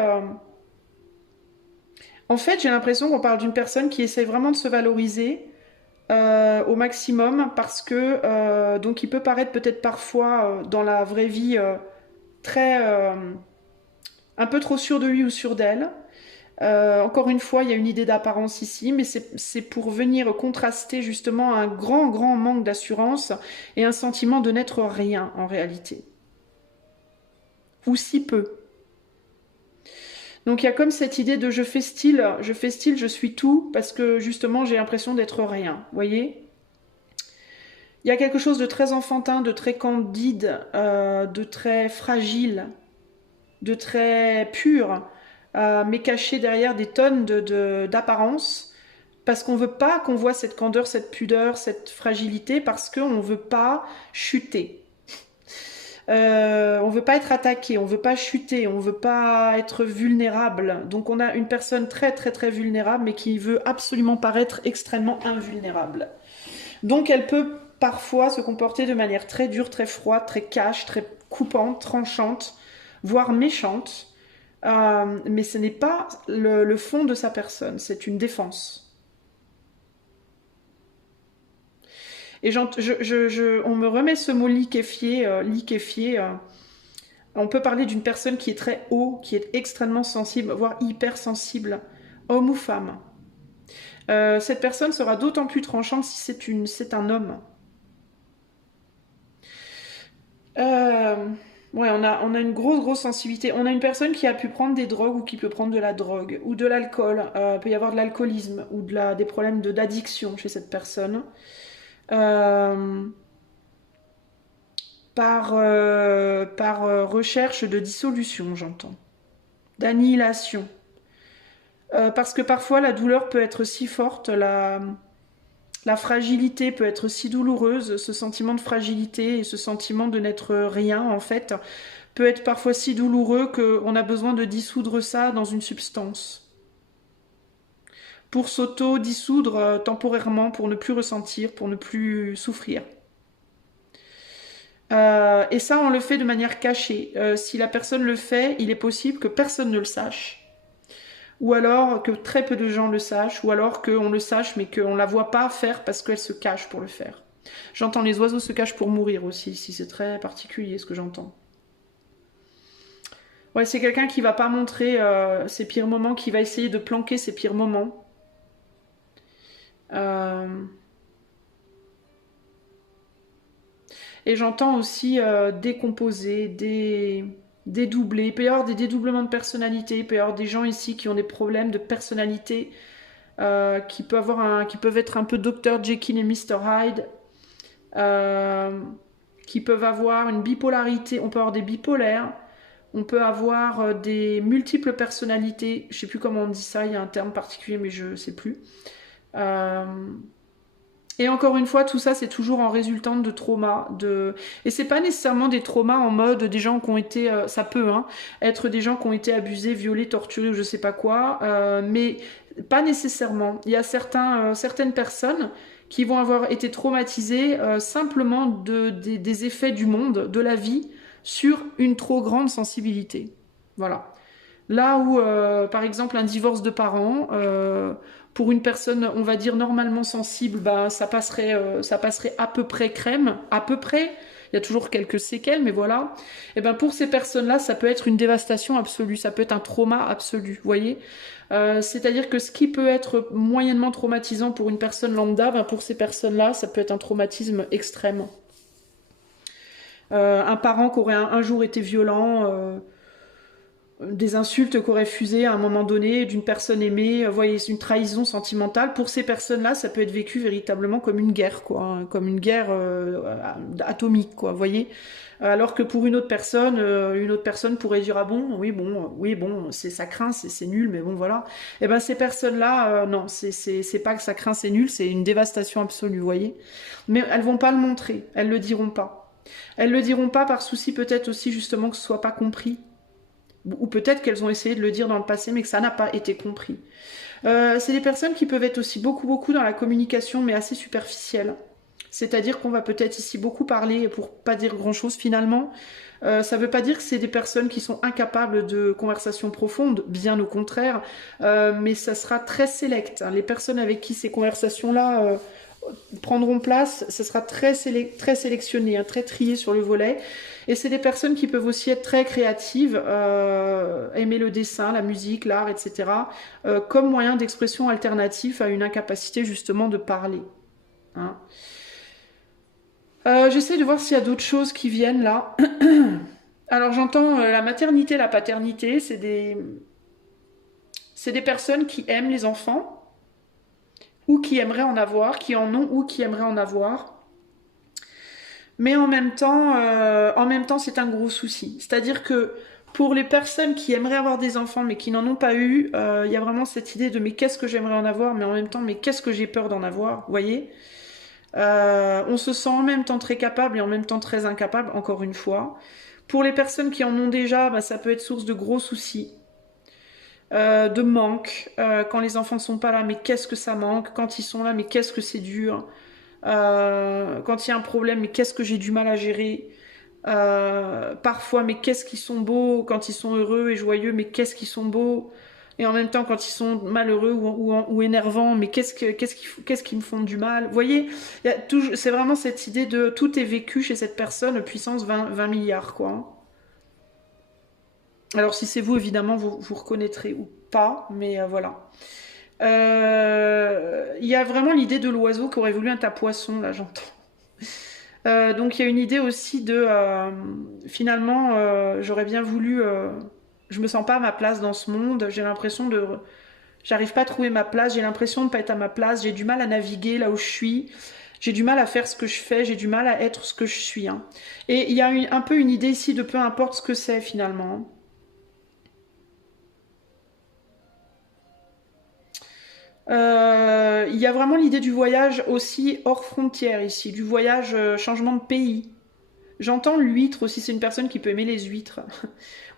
En fait, j'ai l'impression qu'on parle d'une personne qui essaie vraiment de se valoriser au maximum parce que donc il peut paraître peut-être parfois dans la vraie vie très un peu trop sûr de lui ou sûr d'elle. Encore une fois, il y a une idée d'apparence ici, mais c'est pour venir contraster justement un grand, grand manque d'assurance et un sentiment de n'être rien en réalité. Ou si peu. Donc il y a comme cette idée de je fais style, je suis tout, parce que justement j'ai l'impression d'être rien. Vous voyez? Il y a quelque chose de très enfantin, de très candide, de très fragile, de très pur, mais caché derrière des tonnes d'apparence, parce qu'on veut pas qu'on voit cette candeur, cette pudeur, cette fragilité, parce qu'on veut pas chuter. On veut pas être attaqué, on veut pas chuter, on veut pas être vulnérable. Donc on a une personne très très très vulnérable, mais qui veut absolument paraître extrêmement invulnérable. Donc elle peut parfois se comporter de manière très dure, très froide, très cash, très coupante, tranchante, voire méchante. Mais ce n'est pas le fond de sa personne, c'est une défense. Et on me remet ce mot liquéfié, liquéfié. On peut parler d'une personne qui est très haut, qui est extrêmement sensible, voire hypersensible, homme ou femme. Cette personne sera d'autant plus tranchante si c'est un homme. Euh, ouais, on a une grosse sensibilité. On a une personne qui a pu prendre des drogues ou qui peut prendre de la drogue ou de l'alcool. Il peut y avoir de l'alcoolisme ou des problèmes d'addiction chez cette personne. Euh, par recherche de dissolution, j'entends. D'annihilation. Parce que parfois la douleur peut être si forte, la fragilité peut être si douloureuse, ce sentiment de fragilité et ce sentiment de n'être rien en fait, peut être parfois si douloureux qu'on a besoin de dissoudre ça dans une substance. Pour s'auto-dissoudre temporairement, pour ne plus ressentir, pour ne plus souffrir. Et ça, on le fait de manière cachée. Si la personne le fait, il est possible que personne ne le sache. Ou alors que très peu de gens le sachent, ou alors qu'on le sache mais qu'on ne la voit pas faire parce qu'elle se cache pour le faire. J'entends les oiseaux se cachent pour mourir aussi, si c'est très particulier ce que j'entends. Ouais, c'est quelqu'un qui va pas montrer ses pires moments, qui va essayer de planquer ses pires moments. Euh, Et j'entends aussi décomposer, dédoubler. Il peut y avoir des dédoublements de personnalité. Il peut y avoir des gens ici qui ont des problèmes de personnalité, qui peuvent être un peu Dr. Jekyll et Mr. Hyde, euh, qui peuvent avoir une bipolarité. On peut avoir des bipolaires. On peut avoir des multiples personnalités. Je ne sais plus comment on dit ça. Il y a un terme particulier, mais je ne sais plus. Euh, Et encore une fois, tout ça, c'est toujours en résultante de traumas. Et c'est pas nécessairement des traumas en mode des gens qui ont été... ça peut être des gens qui ont été abusés, violés, torturés ou je sais pas quoi. Mais pas nécessairement. Il y a certaines personnes qui vont avoir été traumatisées simplement des effets du monde, de la vie, sur une trop grande sensibilité. Voilà. Là où, par exemple, un divorce de parents, pour une personne, on va dire normalement sensible, bah, ça passerait à peu près crème, à peu près. Il y a toujours quelques séquelles, mais voilà. Et ben pour ces personnes-là, ça peut être une dévastation absolue, ça peut être un trauma absolu, vous voyez. C'est-à-dire que ce qui peut être moyennement traumatisant pour une personne lambda, ben pour ces personnes-là, ça peut être un traumatisme extrême. Un parent qui aurait un jour été violent. Des insultes qu'aurait fusées à un moment donné d'une personne aimée, voyez, une trahison sentimentale. Pour ces personnes-là, ça peut être vécu véritablement comme une guerre, quoi, hein, comme une guerre atomique, quoi, voyez. Alors que pour une autre personne pourrait dire ah bon, oui bon, c'est ça craint, c'est nul, mais bon voilà. Et ben ces personnes-là, non, c'est pas que ça craint, c'est nul, c'est une dévastation absolue, vous voyez. Mais elles vont pas le montrer, elles le diront pas. Elles le diront pas par souci peut-être aussi justement que ce soit pas compris. Ou peut-être qu'elles ont essayé de le dire dans le passé, mais que ça n'a pas été compris. C'est des personnes qui peuvent être aussi beaucoup dans la communication, mais assez superficielle. C'est-à-dire qu'on va peut-être ici beaucoup parler pour pas dire grand-chose finalement. Ça ne veut pas dire que c'est des personnes qui sont incapables de conversations profondes, bien au contraire, mais ça sera très sélect. Les personnes avec qui ces conversations-là prendront place, ce sera très sélectionné, très trié sur le volet. Et c'est des personnes qui peuvent aussi être très créatives, aimer le dessin, la musique, l'art, etc., comme moyen d'expression alternatif à une incapacité justement de parler. Hein. J'essaie de voir s'il y a d'autres choses qui viennent là. Alors j'entends la maternité, la paternité, c'est des personnes qui aiment les enfants, ou qui aimeraient en avoir, qui en ont ou qui aimeraient en avoir. Mais en même temps, c'est un gros souci. C'est-à-dire que pour les personnes qui aimeraient avoir des enfants mais qui n'en ont pas eu, il y a vraiment cette idée de mais qu'est-ce que j'aimerais en avoir, mais en même temps, mais qu'est-ce que j'ai peur d'en avoir, vous voyez. On se sent en même temps très capable et en même temps très incapable, encore une fois. Pour les personnes qui en ont déjà, bah, ça peut être source de gros soucis, de manque. Quand les enfants ne sont pas là, mais qu'est-ce que ça manque? Quand ils sont là, mais qu'est-ce que c'est dur? Quand il y a un problème, mais qu'est-ce que j'ai du mal à gérer? Parfois, mais qu'est-ce qu'ils sont beaux quand ils sont heureux et joyeux, mais qu'est-ce qu'ils sont beaux? Et en même temps, quand ils sont malheureux ou énervants, mais qu'est-ce qui me font du mal? Vous voyez, c'est vraiment cette idée de tout est vécu chez cette personne, puissance 20 milliards, quoi. Alors, si c'est vous, évidemment, vous reconnaîtrez ou pas, mais voilà. Il y a vraiment l'idée de l'oiseau qui aurait voulu être un poisson, là, j'entends. Donc il y a une idée aussi de finalement j'aurais bien voulu je me sens pas à ma place dans ce monde, j'ai l'impression de j'arrive pas à trouver ma place, j'ai l'impression de pas être à ma place, j'ai du mal à naviguer là où je suis, j'ai du mal à faire ce que je fais, j'ai du mal à être ce que je suis, hein. Et il y a un peu une idée ici de peu importe ce que c'est finalement, hein. Il y a vraiment l'idée du voyage aussi hors frontières ici, du voyage changement de pays. J'entends l'huître aussi, c'est une personne qui peut aimer les huîtres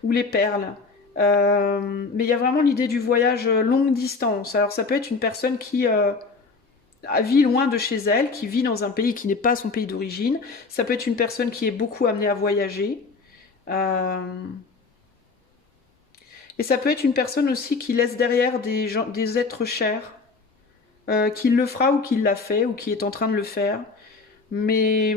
ou les perles. Mais il y a vraiment l'idée du voyage longue distance. Alors ça peut être une personne qui vit loin de chez elle, qui vit dans un pays qui n'est pas son pays d'origine. Ça peut être une personne qui est beaucoup amenée à voyager. Euh, et ça peut être une personne aussi qui laisse derrière des êtres chers, qui le fera ou qui l'a fait ou qui est en train de le faire. Mais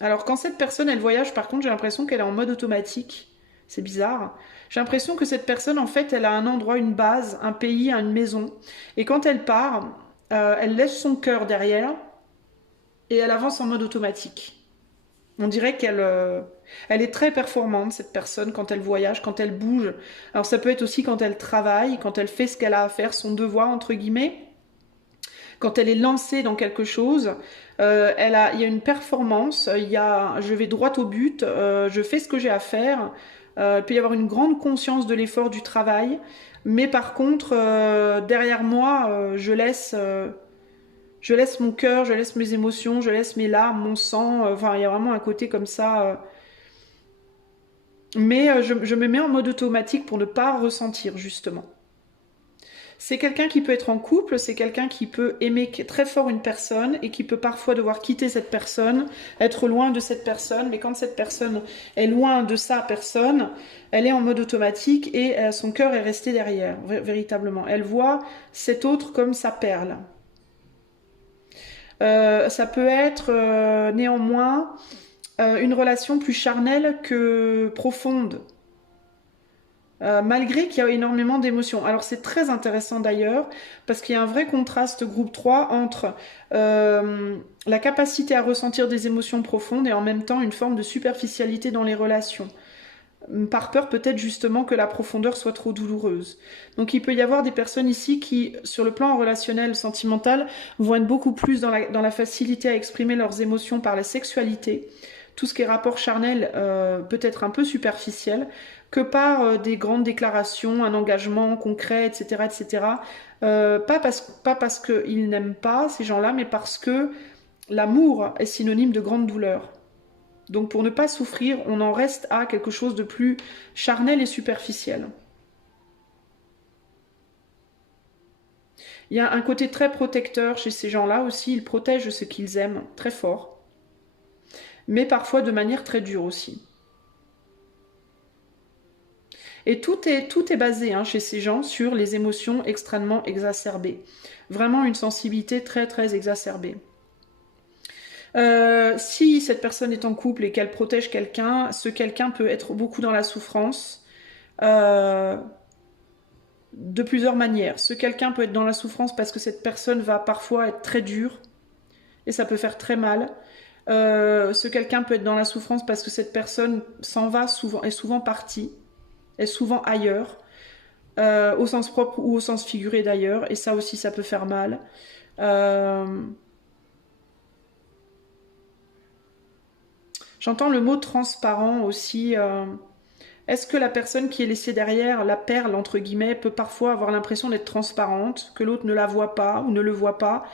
alors quand cette personne elle voyage, par contre, j'ai l'impression qu'elle est en mode automatique. C'est bizarre. J'ai l'impression que cette personne, en fait, elle a un endroit, une base, un pays, une maison. Et quand elle part, elle laisse son cœur derrière et elle avance en mode automatique. On dirait elle est très performante, cette personne, quand elle voyage, quand elle bouge. Alors ça peut être aussi quand elle travaille, quand elle fait ce qu'elle a à faire, son devoir, entre guillemets. Quand elle est lancée dans quelque chose, il y a une performance, je vais droit au but, je fais ce que j'ai à faire. Il peut y avoir une grande conscience de l'effort du travail, mais par contre, derrière moi, je laisse mon cœur, je laisse mes émotions, je laisse mes larmes, mon sang. Enfin, il y a vraiment un côté comme ça. Mais je me mets en mode automatique pour ne pas ressentir, justement. C'est quelqu'un qui peut être en couple, c'est quelqu'un qui peut aimer très fort une personne et qui peut parfois devoir quitter cette personne, être loin de cette personne, mais quand cette personne est loin de sa personne, elle est en mode automatique et son cœur est resté derrière, véritablement. Elle voit cet autre comme sa perle. Ça peut être néanmoins une relation plus charnelle que profonde. Malgré qu'il y a énormément d'émotions. Alors c'est très intéressant d'ailleurs, parce qu'il y a un vrai contraste groupe 3 entre la capacité à ressentir des émotions profondes et en même temps une forme de superficialité dans les relations. Par peur peut-être justement que la profondeur soit trop douloureuse. Donc il peut y avoir des personnes ici qui, sur le plan relationnel, sentimental, vont être beaucoup plus dans la facilité à exprimer leurs émotions par la sexualité. Tout ce qui est rapport charnel peut être un peu superficiel, que par des grandes déclarations, un engagement concret, etc. etc. Pas parce qu'ils n'aiment pas ces gens-là, mais parce que l'amour est synonyme de grande douleur. Donc pour ne pas souffrir, on en reste à quelque chose de plus charnel et superficiel. Il y a un côté très protecteur chez ces gens-là aussi, ils protègent ce qu'ils aiment très fort, mais parfois de manière très dure aussi. Et tout est basé chez ces gens sur les émotions extrêmement exacerbées. Vraiment une sensibilité très très exacerbée. Si cette personne est en couple et qu'elle protège quelqu'un, ce quelqu'un peut être beaucoup dans la souffrance de plusieurs manières. Ce quelqu'un peut être dans la souffrance parce que cette personne va parfois être très dure et ça peut faire très mal. Ce quelqu'un peut être dans la souffrance parce que cette personne s'en va souvent, est souvent partie, est souvent ailleurs, au sens propre ou au sens figuré d'ailleurs, et ça aussi ça peut faire mal. J'entends le mot transparent aussi. Est-ce que la personne qui est laissée derrière, la perle entre guillemets, peut parfois avoir l'impression d'être transparente, que l'autre ne la voit pas ou ne le voit pas?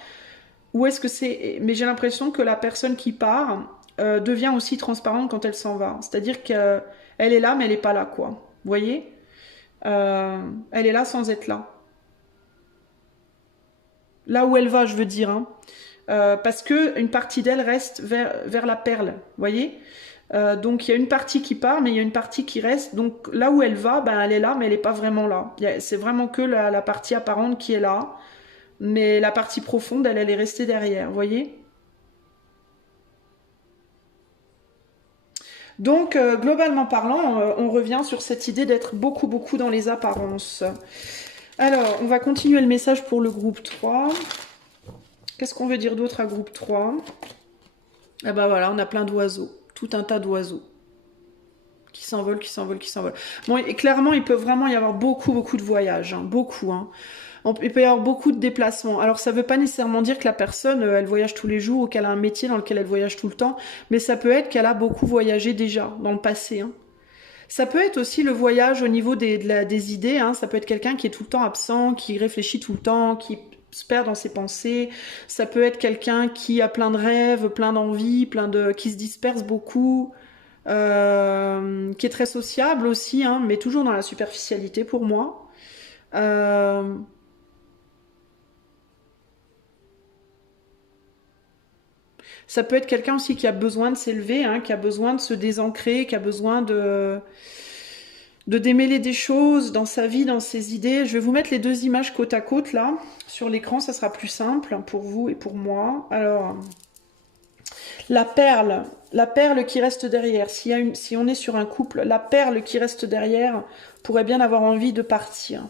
Ou est-ce que c'est... Mais j'ai l'impression que la personne qui part devient aussi transparente quand elle s'en va. C'est-à-dire qu'elle est là, mais elle n'est pas là, quoi. Vous voyez? Elle est là sans être là. Là où elle va, je veux dire. Hein. Parce que une partie d'elle reste vers la perle. Vous voyez? Donc il y a une partie qui part, mais il y a une partie qui reste. Donc là où elle va, ben, elle est là, mais elle n'est pas vraiment là. C'est vraiment que la partie apparente qui est là. Mais la partie profonde, elle est restée derrière. Vous voyez? Donc, globalement parlant, on revient sur cette idée d'être beaucoup, beaucoup dans les apparences. Alors, on va continuer le message pour le groupe 3. Qu'est-ce qu'on veut dire d'autre à groupe 3? Ah bah voilà, on a plein d'oiseaux. Tout un tas d'oiseaux. Qui s'envolent, qui s'envolent, qui s'envolent. Bon, et clairement, il peut vraiment y avoir beaucoup, beaucoup de voyages. Hein, beaucoup, hein. Il peut y avoir beaucoup de déplacements. Alors, ça ne veut pas nécessairement dire que la personne, elle voyage tous les jours ou qu'elle a un métier dans lequel elle voyage tout le temps, mais ça peut être qu'elle a beaucoup voyagé déjà, dans le passé. Hein. Ça peut être aussi le voyage au niveau des idées. Hein. Ça peut être quelqu'un qui est tout le temps absent, qui réfléchit tout le temps, qui se perd dans ses pensées. Ça peut être quelqu'un qui a plein de rêves, plein d'envies, qui se disperse beaucoup, qui est très sociable aussi, hein, mais toujours dans la superficialité pour moi. Ça peut être quelqu'un aussi qui a besoin de s'élever, hein, qui a besoin de se désancrer, qui a besoin de démêler des choses dans sa vie, dans ses idées. Je vais vous mettre les deux images côte à côte là, sur l'écran, ça sera plus simple pour vous et pour moi. Alors, la perle qui reste derrière, si on est sur un couple, la perle qui reste derrière pourrait bien avoir envie de partir.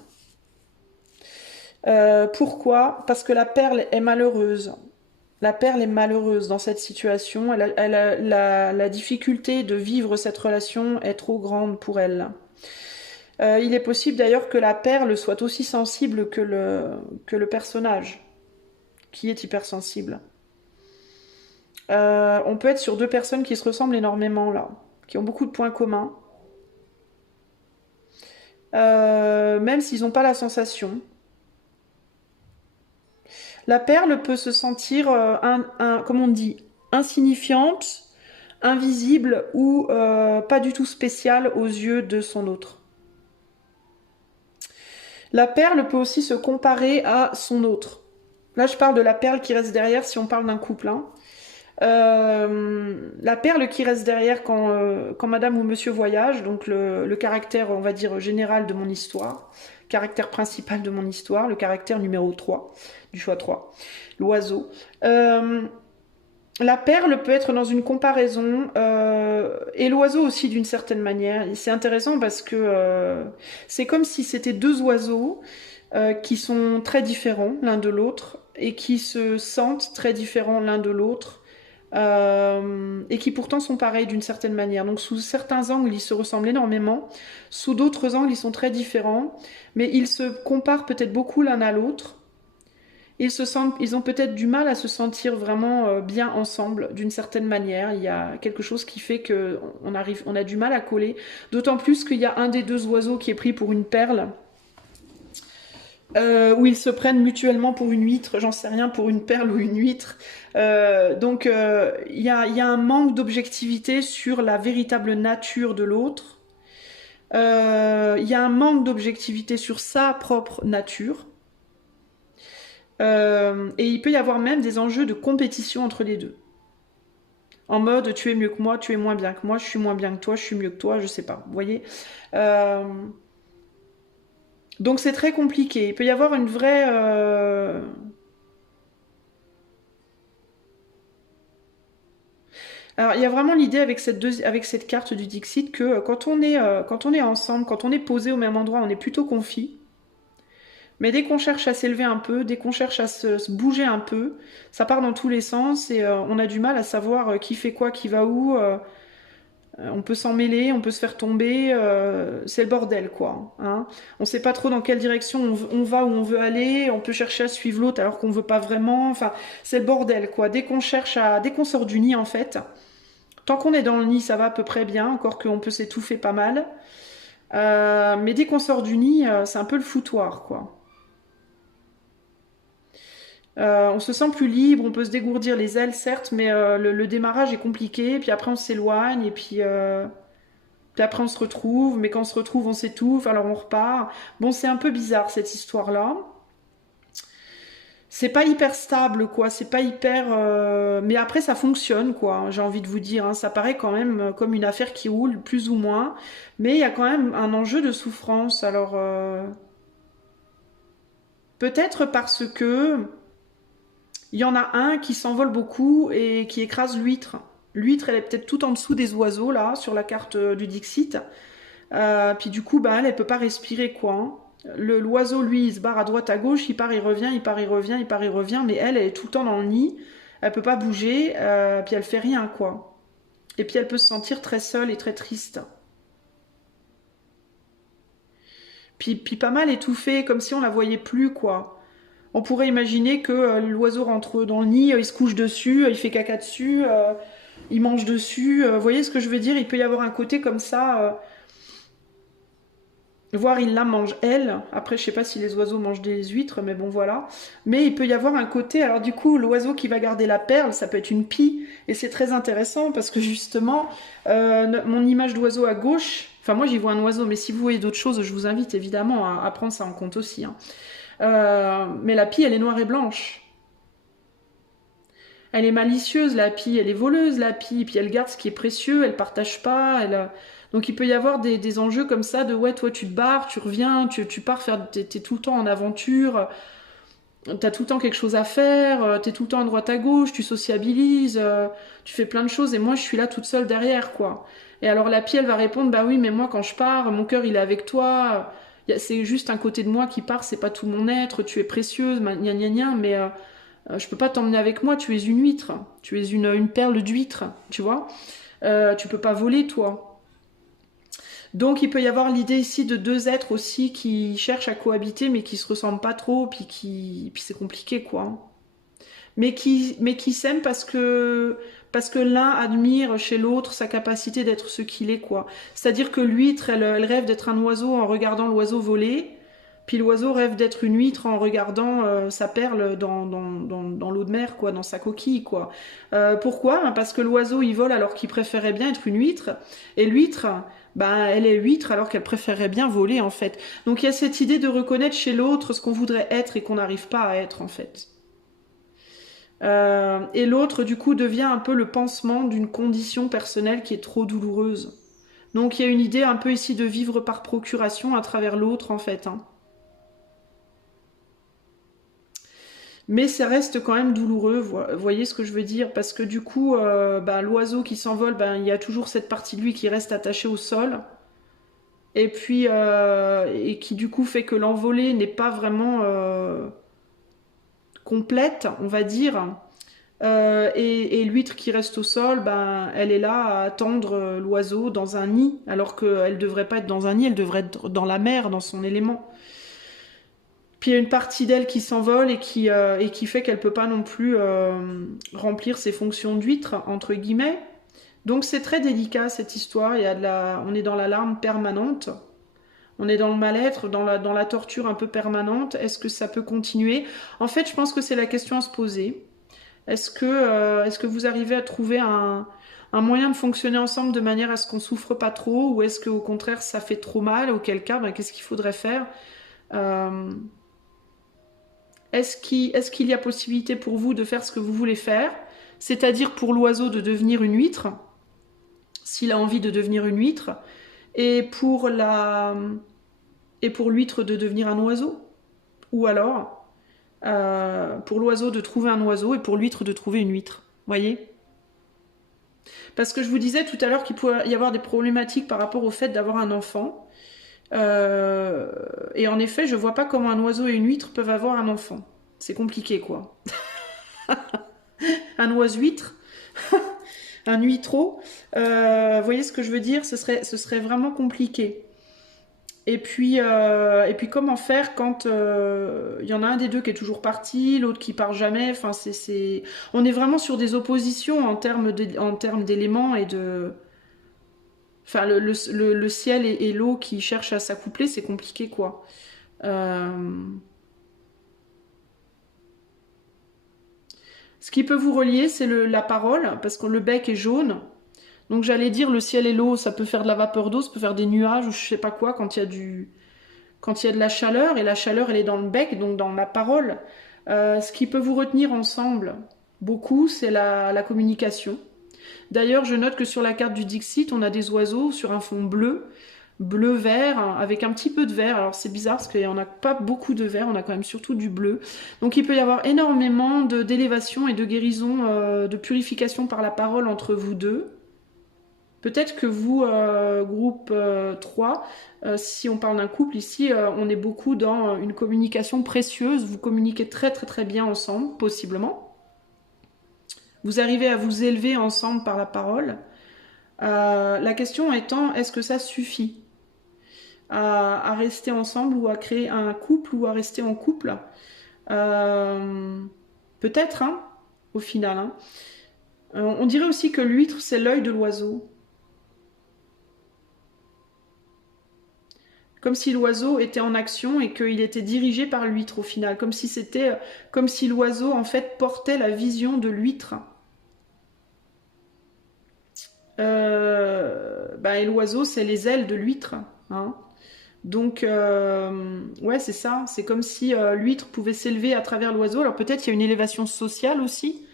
Pourquoi? Parce que la perle est malheureuse. La perle est malheureuse dans cette situation. La difficulté de vivre cette relation est trop grande pour elle. Il est possible d'ailleurs que la perle soit aussi sensible que le personnage, qui est hypersensible. On peut être sur deux personnes qui se ressemblent énormément là, qui ont beaucoup de points communs. Même s'ils n'ont pas la sensation. La perle peut se sentir, comme on dit, insignifiante, invisible ou pas du tout spéciale aux yeux de son autre. La perle peut aussi se comparer à son autre. Là, je parle de la perle qui reste derrière si on parle d'un couple. Hein. La perle qui reste derrière quand madame ou monsieur voyage, donc le caractère, on va dire, général de mon histoire, caractère principal de mon histoire, le caractère numéro 3, du choix 3, l'oiseau. La perle peut être dans une comparaison, et l'oiseau aussi d'une certaine manière. C'est intéressant parce que c'est comme si c'était deux oiseaux qui sont très différents l'un de l'autre et qui se sentent très différents l'un de l'autre. Et qui pourtant sont pareils d'une certaine manière. Donc sous certains angles, ils se ressemblent énormément. Sous d'autres angles, ils sont très différents. Mais ils se comparent peut-être beaucoup l'un à l'autre. Ils ont peut-être du mal à se sentir vraiment bien ensemble d'une certaine manière. Il y a quelque chose qui fait qu'on a du mal à coller. D'autant plus qu'il y a un des deux oiseaux qui est pris pour une perle. Où ils se prennent mutuellement pour une huître, j'en sais rien, pour une perle ou une huître. Donc il y a un manque d'objectivité sur la véritable nature de l'autre. Il y a un manque d'objectivité sur sa propre nature. Et il peut y avoir même des enjeux de compétition entre les deux. En mode, tu es mieux que moi, tu es moins bien que moi, je suis moins bien que toi, je suis mieux que toi, je sais pas. Vous voyez Donc c'est très compliqué. Il peut y avoir une vraie... Alors il y a vraiment l'idée avec cette carte du Dixit que quand on est ensemble, quand on est posé au même endroit, on est plutôt confit. Mais dès qu'on cherche à s'élever un peu, dès qu'on cherche à se bouger un peu, ça part dans tous les sens et on a du mal à savoir qui fait quoi, qui va où. On peut s'en mêler, on peut se faire tomber, c'est le bordel quoi. Hein. On sait pas trop dans quelle direction on va, où on veut aller, on peut chercher à suivre l'autre alors qu'on veut pas vraiment, enfin c'est le bordel quoi. Dès qu'on sort du nid en fait, tant qu'on est dans le nid ça va à peu près bien, encore qu'on peut s'étouffer pas mal. Mais dès qu'on sort du nid, c'est un peu le foutoir quoi. On se sent plus libre, on peut se dégourdir les ailes, certes, mais le démarrage est compliqué, puis après on s'éloigne, et puis après on se retrouve, mais quand on se retrouve on s'étouffe, alors on repart. Bon, c'est un peu bizarre cette histoire-là. C'est pas hyper stable, quoi. C'est pas hyper. Mais après, ça fonctionne, quoi. J'ai envie de vous dire, hein. Ça paraît quand même comme une affaire qui roule, plus ou moins. Mais il y a quand même un enjeu de souffrance. Alors, peut-être parce que il y en a un qui s'envole beaucoup et qui écrase l'huître. L'huître, elle est peut-être tout en dessous des oiseaux, là, sur la carte du Dixit. Puis du coup, bah, elle peut pas respirer, quoi, hein. L'oiseau, lui, il se barre à droite, à gauche, il part, il revient, il part, il revient, il part, il revient, mais elle est tout le temps dans le nid, elle peut pas bouger, puis elle fait rien, quoi. Et puis elle peut se sentir très seule et très triste. Puis pas mal étouffée, comme si on la voyait plus, quoi. On pourrait imaginer que l'oiseau rentre dans le nid, il se couche dessus, il fait caca dessus, il mange dessus. Vous voyez ce que je veux dire? Il peut y avoir un côté comme ça. Voire il la mange elle. Après, je sais pas si les oiseaux mangent des huîtres, mais bon voilà. Mais il peut y avoir un côté. Alors du coup, l'oiseau qui va garder la perle, ça peut être une pie, et c'est très intéressant parce que justement, mon image d'oiseau à gauche. Enfin, moi j'y vois un oiseau, mais si vous voyez d'autres choses, je vous invite évidemment à prendre ça en compte aussi, hein. Mais la pie, elle est noire et blanche. Elle est malicieuse, la pie, elle est voleuse, la pie, puis elle garde ce qui est précieux, elle partage pas, Donc il peut y avoir des enjeux comme ça de ouais, toi tu te barres, tu reviens, tu pars faire, t'es tout le temps en aventure, t'as tout le temps quelque chose à faire, t'es tout le temps à droite à gauche, tu sociabilises, tu fais plein de choses et moi je suis là toute seule derrière quoi. Et alors la pie elle va répondre bah oui mais moi quand je pars, mon cœur il est avec toi, c'est juste un côté de moi qui part, c'est pas tout mon être, tu es précieuse, gna gna gna, mais je peux pas t'emmener avec moi, tu es une huître, tu es une perle d'huître, tu vois. Tu peux pas voler, toi. Donc il peut y avoir l'idée ici de deux êtres aussi qui cherchent à cohabiter, mais qui se ressemblent pas trop, puis c'est compliqué, quoi. Mais qui s'aiment parce que l'un admire chez l'autre sa capacité d'être ce qu'il est, quoi. C'est-à-dire que l'huître, elle rêve d'être un oiseau en regardant l'oiseau voler, puis l'oiseau rêve d'être une huître en regardant sa perle dans l'eau de mer, quoi, dans sa coquille, quoi. Pourquoi? Parce que l'oiseau, il vole alors qu'il préférait bien être une huître, et l'huître, ben, elle est huître alors qu'elle préférerait bien voler, en fait. Donc il y a cette idée de reconnaître chez l'autre ce qu'on voudrait être et qu'on n'arrive pas à être, en fait. Et l'autre, du coup, devient un peu le pansement d'une condition personnelle qui est trop douloureuse. Donc il y a une idée un peu ici de vivre par procuration à travers l'autre, en fait, hein. Mais ça reste quand même douloureux, vous voyez ce que je veux dire? Parce que du coup, bah, l'oiseau qui s'envole, ben, il y a toujours cette partie de lui qui reste attachée au sol. Et puis, et qui du coup fait que l'envolée n'est pas vraiment complète, on va dire. Et l'huître qui reste au sol, ben, elle est là à attendre l'oiseau dans un nid, alors qu'elle ne devrait pas être dans un nid, elle devrait être dans la mer, dans son élément. Puis il y a une partie d'elle qui s'envole et qui fait qu'elle ne peut pas non plus remplir ses fonctions d'huître, entre guillemets. Donc c'est très délicat cette histoire, on est dans la larme permanente. On est dans le mal-être, dans la torture un peu permanente. Est-ce que ça peut continuer? En fait, je pense que c'est la question à se poser. Est-ce que vous arrivez à trouver un moyen de fonctionner ensemble de manière à ce qu'on souffre pas trop, ou est-ce qu'au contraire ça fait trop mal? Auquel cas, ben, qu'est-ce qu'il faudrait faire? Euh, est-ce qu'il y a possibilité pour vous de faire ce que vous voulez faire? C'est-à-dire pour l'oiseau de devenir une huître, s'il a envie de devenir une huître, et pour la et pour l'huître de devenir un oiseau? Ou alors, pour l'oiseau de trouver un oiseau et pour l'huître de trouver une huître. Voyez? Parce que je vous disais tout à l'heure qu'il pouvait y avoir des problématiques par rapport au fait d'avoir un enfant. Et en effet, je vois pas comment un oiseau et une huître peuvent avoir un enfant. C'est compliqué, quoi. Un oiseau-huître, un huîtreau. Vous voyez ce que je veux dire? Ce serait vraiment compliqué. Et puis comment faire quand il y en a un des deux qui est toujours parti, l'autre qui part jamais. Enfin, on est vraiment sur des oppositions en termes d'éléments et de. Enfin, le ciel et l'eau qui cherchent à s'accoupler, c'est compliqué, quoi. Euh, Ce qui peut vous relier, c'est la parole, parce que le bec est jaune. Donc j'allais dire le ciel et l'eau, ça peut faire de la vapeur d'eau, ça peut faire des nuages ou je sais pas quoi quand il y a de la chaleur, et la chaleur elle est dans le bec, donc dans la parole. Ce qui peut vous retenir ensemble beaucoup, c'est la communication. D'ailleurs, je note que sur la carte du Dixit, on a des oiseaux sur un fond bleu, bleu-vert, avec un petit peu de vert. Alors c'est bizarre parce qu'on n'a pas beaucoup de vert, on a quand même surtout du bleu. Donc il peut y avoir énormément d'élévation et de guérison, de purification par la parole entre vous deux. Peut-être que vous, groupe 3, si on parle d'un couple ici, on est beaucoup dans une communication précieuse. Vous communiquez très très très bien ensemble, possiblement. Vous arrivez à vous élever ensemble par la parole. La question étant, est-ce que ça suffit à rester ensemble ou à créer un couple ou à rester en couple? Peut-être, hein, au final. Hein. On dirait aussi que l'huître, c'est l'œil de l'oiseau. Comme si l'oiseau était en action et qu'il était dirigé par l'huître au final, comme si l'oiseau en fait portait la vision de l'huître. Et l'oiseau c'est les ailes de l'huître, hein. Donc ouais c'est ça, c'est comme si l'huître pouvait s'élever à travers l'oiseau. Alors peut-être qu'il y a une élévation sociale aussi,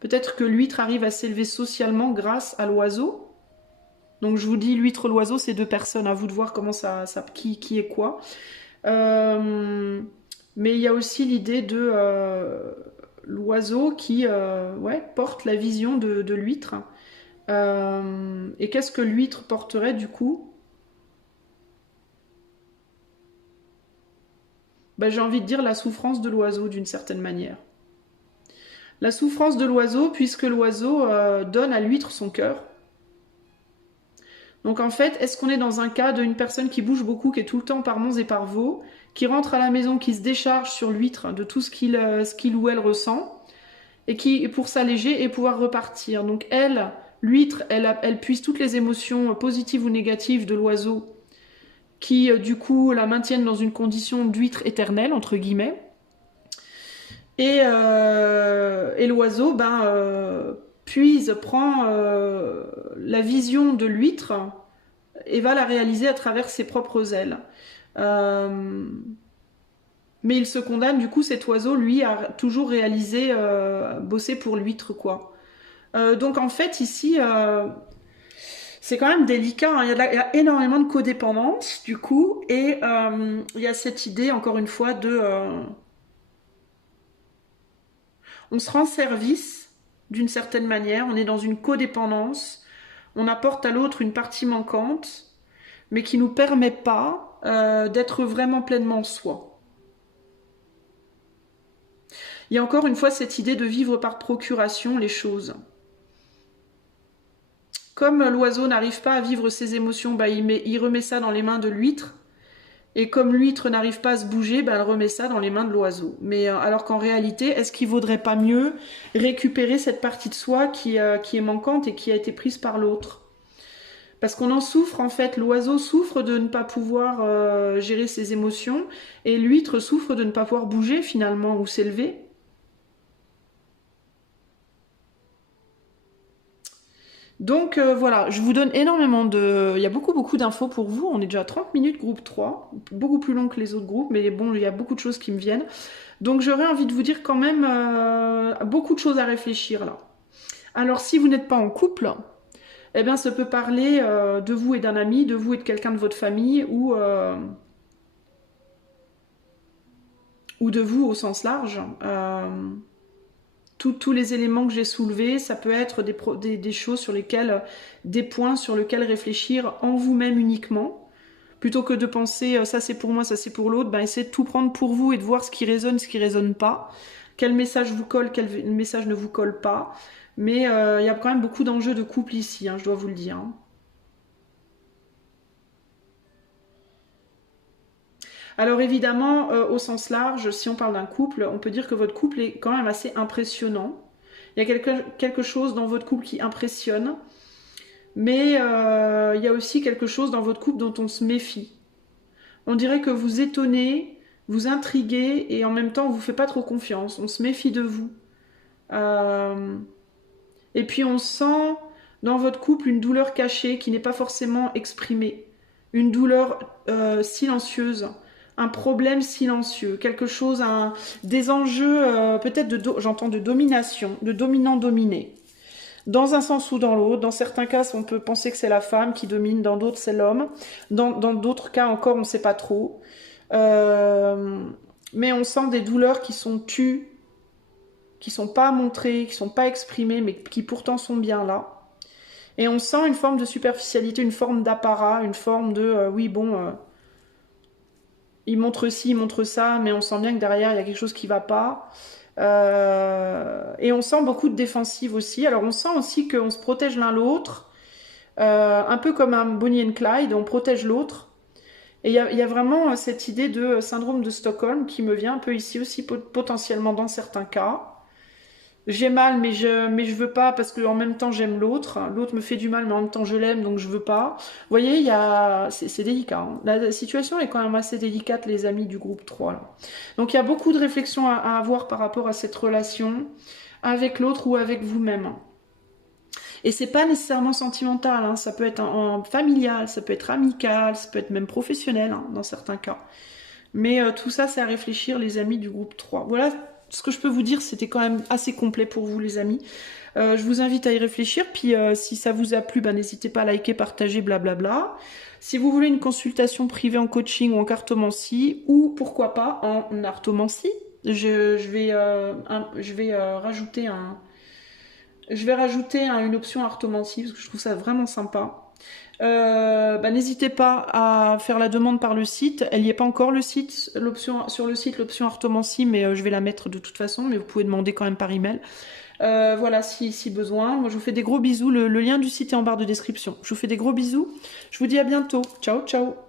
peut-être que l'huître arrive à s'élever socialement grâce à l'oiseau. Donc je vous dis, l'huître-l'oiseau, c'est deux personnes. À vous de voir comment qui est quoi. Mais il y a aussi l'idée de l'oiseau qui porte la vision de l'huître. Et qu'est-ce que l'huître porterait du coup? J'ai envie de dire la souffrance de l'oiseau d'une certaine manière. La souffrance de l'oiseau, puisque l'oiseau donne à l'huître son cœur. Donc en fait, est-ce qu'on est dans un cas d'une personne qui bouge beaucoup, qui est tout le temps par monts et par vaux, qui rentre à la maison, qui se décharge sur l'huître de tout ce qu'il ou elle ressent, et qui pour s'alléger et pouvoir repartir. Donc l'huître, elle puise toutes les émotions positives ou négatives de l'oiseau, qui du coup la maintiennent dans une condition d'huître éternelle, entre guillemets. Et l'oiseau, prend la vision de l'huître et va la réaliser à travers ses propres ailes. Mais il se condamne, du coup, cet oiseau, lui, a toujours réalisé, bossé pour l'huître, quoi. Donc en fait, ici, c'est quand même délicat, hein. Il y a énormément de codépendance, du coup, et il y a cette idée, encore une fois, de... on se rend service d'une certaine manière, on est dans une codépendance, on apporte à l'autre une partie manquante, mais qui ne nous permet pas d'être vraiment pleinement soi. Il y a encore une fois cette idée de vivre par procuration les choses. Comme l'oiseau n'arrive pas à vivre ses émotions, il remet ça dans les mains de l'huître. Et comme l'huître n'arrive pas à se bouger, elle remet ça dans les mains de l'oiseau. Mais alors qu'en réalité, est-ce qu'il vaudrait pas mieux récupérer cette partie de soi qui est manquante et qui a été prise par l'autre? Parce qu'on en souffre en fait, l'oiseau souffre de ne pas pouvoir gérer ses émotions et l'huître souffre de ne pas pouvoir bouger finalement ou s'élever. Donc voilà, je vous donne énormément de... Il y a beaucoup d'infos pour vous, on est déjà à 30 minutes groupe 3, beaucoup plus long que les autres groupes, mais bon, il y a beaucoup de choses qui me viennent. Donc j'aurais envie de vous dire quand même beaucoup de choses à réfléchir là. Alors si vous n'êtes pas en couple, eh bien ça peut parler de vous et d'un ami, de vous et de quelqu'un de votre famille, ou de vous au sens large. Tous les éléments que j'ai soulevés, ça peut être des choses sur lesquelles, des points sur lesquels réfléchir en vous-même uniquement, plutôt que de penser ça c'est pour moi, ça c'est pour l'autre, essayez de tout prendre pour vous et de voir ce qui résonne pas, quel message vous colle, quel message ne vous colle pas, mais il y a quand même beaucoup d'enjeux de couple ici, hein, je dois vous le dire. Hein. Alors évidemment, au sens large, si on parle d'un couple, on peut dire que votre couple est quand même assez impressionnant. Il y a quelque chose dans votre couple qui impressionne, mais il y a aussi quelque chose dans votre couple dont on se méfie. On dirait que vous étonnez, vous intriguez et en même temps on vous fait pas trop confiance, on se méfie de vous. Et puis on sent dans votre couple une douleur cachée qui n'est pas forcément exprimée. Une douleur silencieuse, un problème silencieux, quelque chose, des enjeux peut-être j'entends de domination, de dominant-dominé. Dans un sens ou dans l'autre, dans certains cas, on peut penser que c'est la femme qui domine, dans d'autres c'est l'homme. Dans d'autres cas encore, on ne sait pas trop. Mais on sent des douleurs qui sont tues, qui sont pas montrées, qui sont pas exprimées, mais qui pourtant sont bien là. Et on sent une forme de superficialité, une forme d'apparat, une forme de oui bon, il montre ci, il montre ça, mais on sent bien que derrière il y a quelque chose qui va pas. Et on sent beaucoup de défensive aussi. Alors on sent aussi qu'on se protège l'un l'autre, un peu comme un Bonnie and Clyde, on protège l'autre. Et il y a vraiment cette idée de syndrome de Stockholm qui me vient un peu ici aussi potentiellement dans certains cas. J'ai mal, mais je veux pas parce que en même temps j'aime l'autre. L'autre me fait du mal, mais en même temps je l'aime, donc je veux pas. Vous voyez, c'est délicat, hein. La situation est quand même assez délicate, les amis du groupe 3 là. Donc il y a beaucoup de réflexions à avoir par rapport à cette relation avec l'autre ou avec vous-même. Et c'est pas nécessairement sentimental, hein. Ça peut être en familial, ça peut être amical, ça peut être même professionnel, hein, dans certains cas. Mais tout ça, c'est à réfléchir, les amis du groupe 3. Voilà ce que je peux vous dire, c'était quand même assez complet pour vous, les amis. Je vous invite à y réfléchir. Puis si ça vous a plu, n'hésitez pas à liker, partager, blablabla. Si vous voulez une consultation privée en coaching ou en cartomancie, ou pourquoi pas en artomancie, je vais rajouter une option artomancie parce que je trouve ça vraiment sympa. N'hésitez pas à faire la demande par le site. Elle n'y est pas encore le site, sur le site l'option artomancie, mais je vais la mettre de toute façon. Mais vous pouvez demander quand même par email. Voilà, si besoin. Moi, je vous fais des gros bisous. Le lien du site est en barre de description. Je vous fais des gros bisous. Je vous dis à bientôt. Ciao, ciao.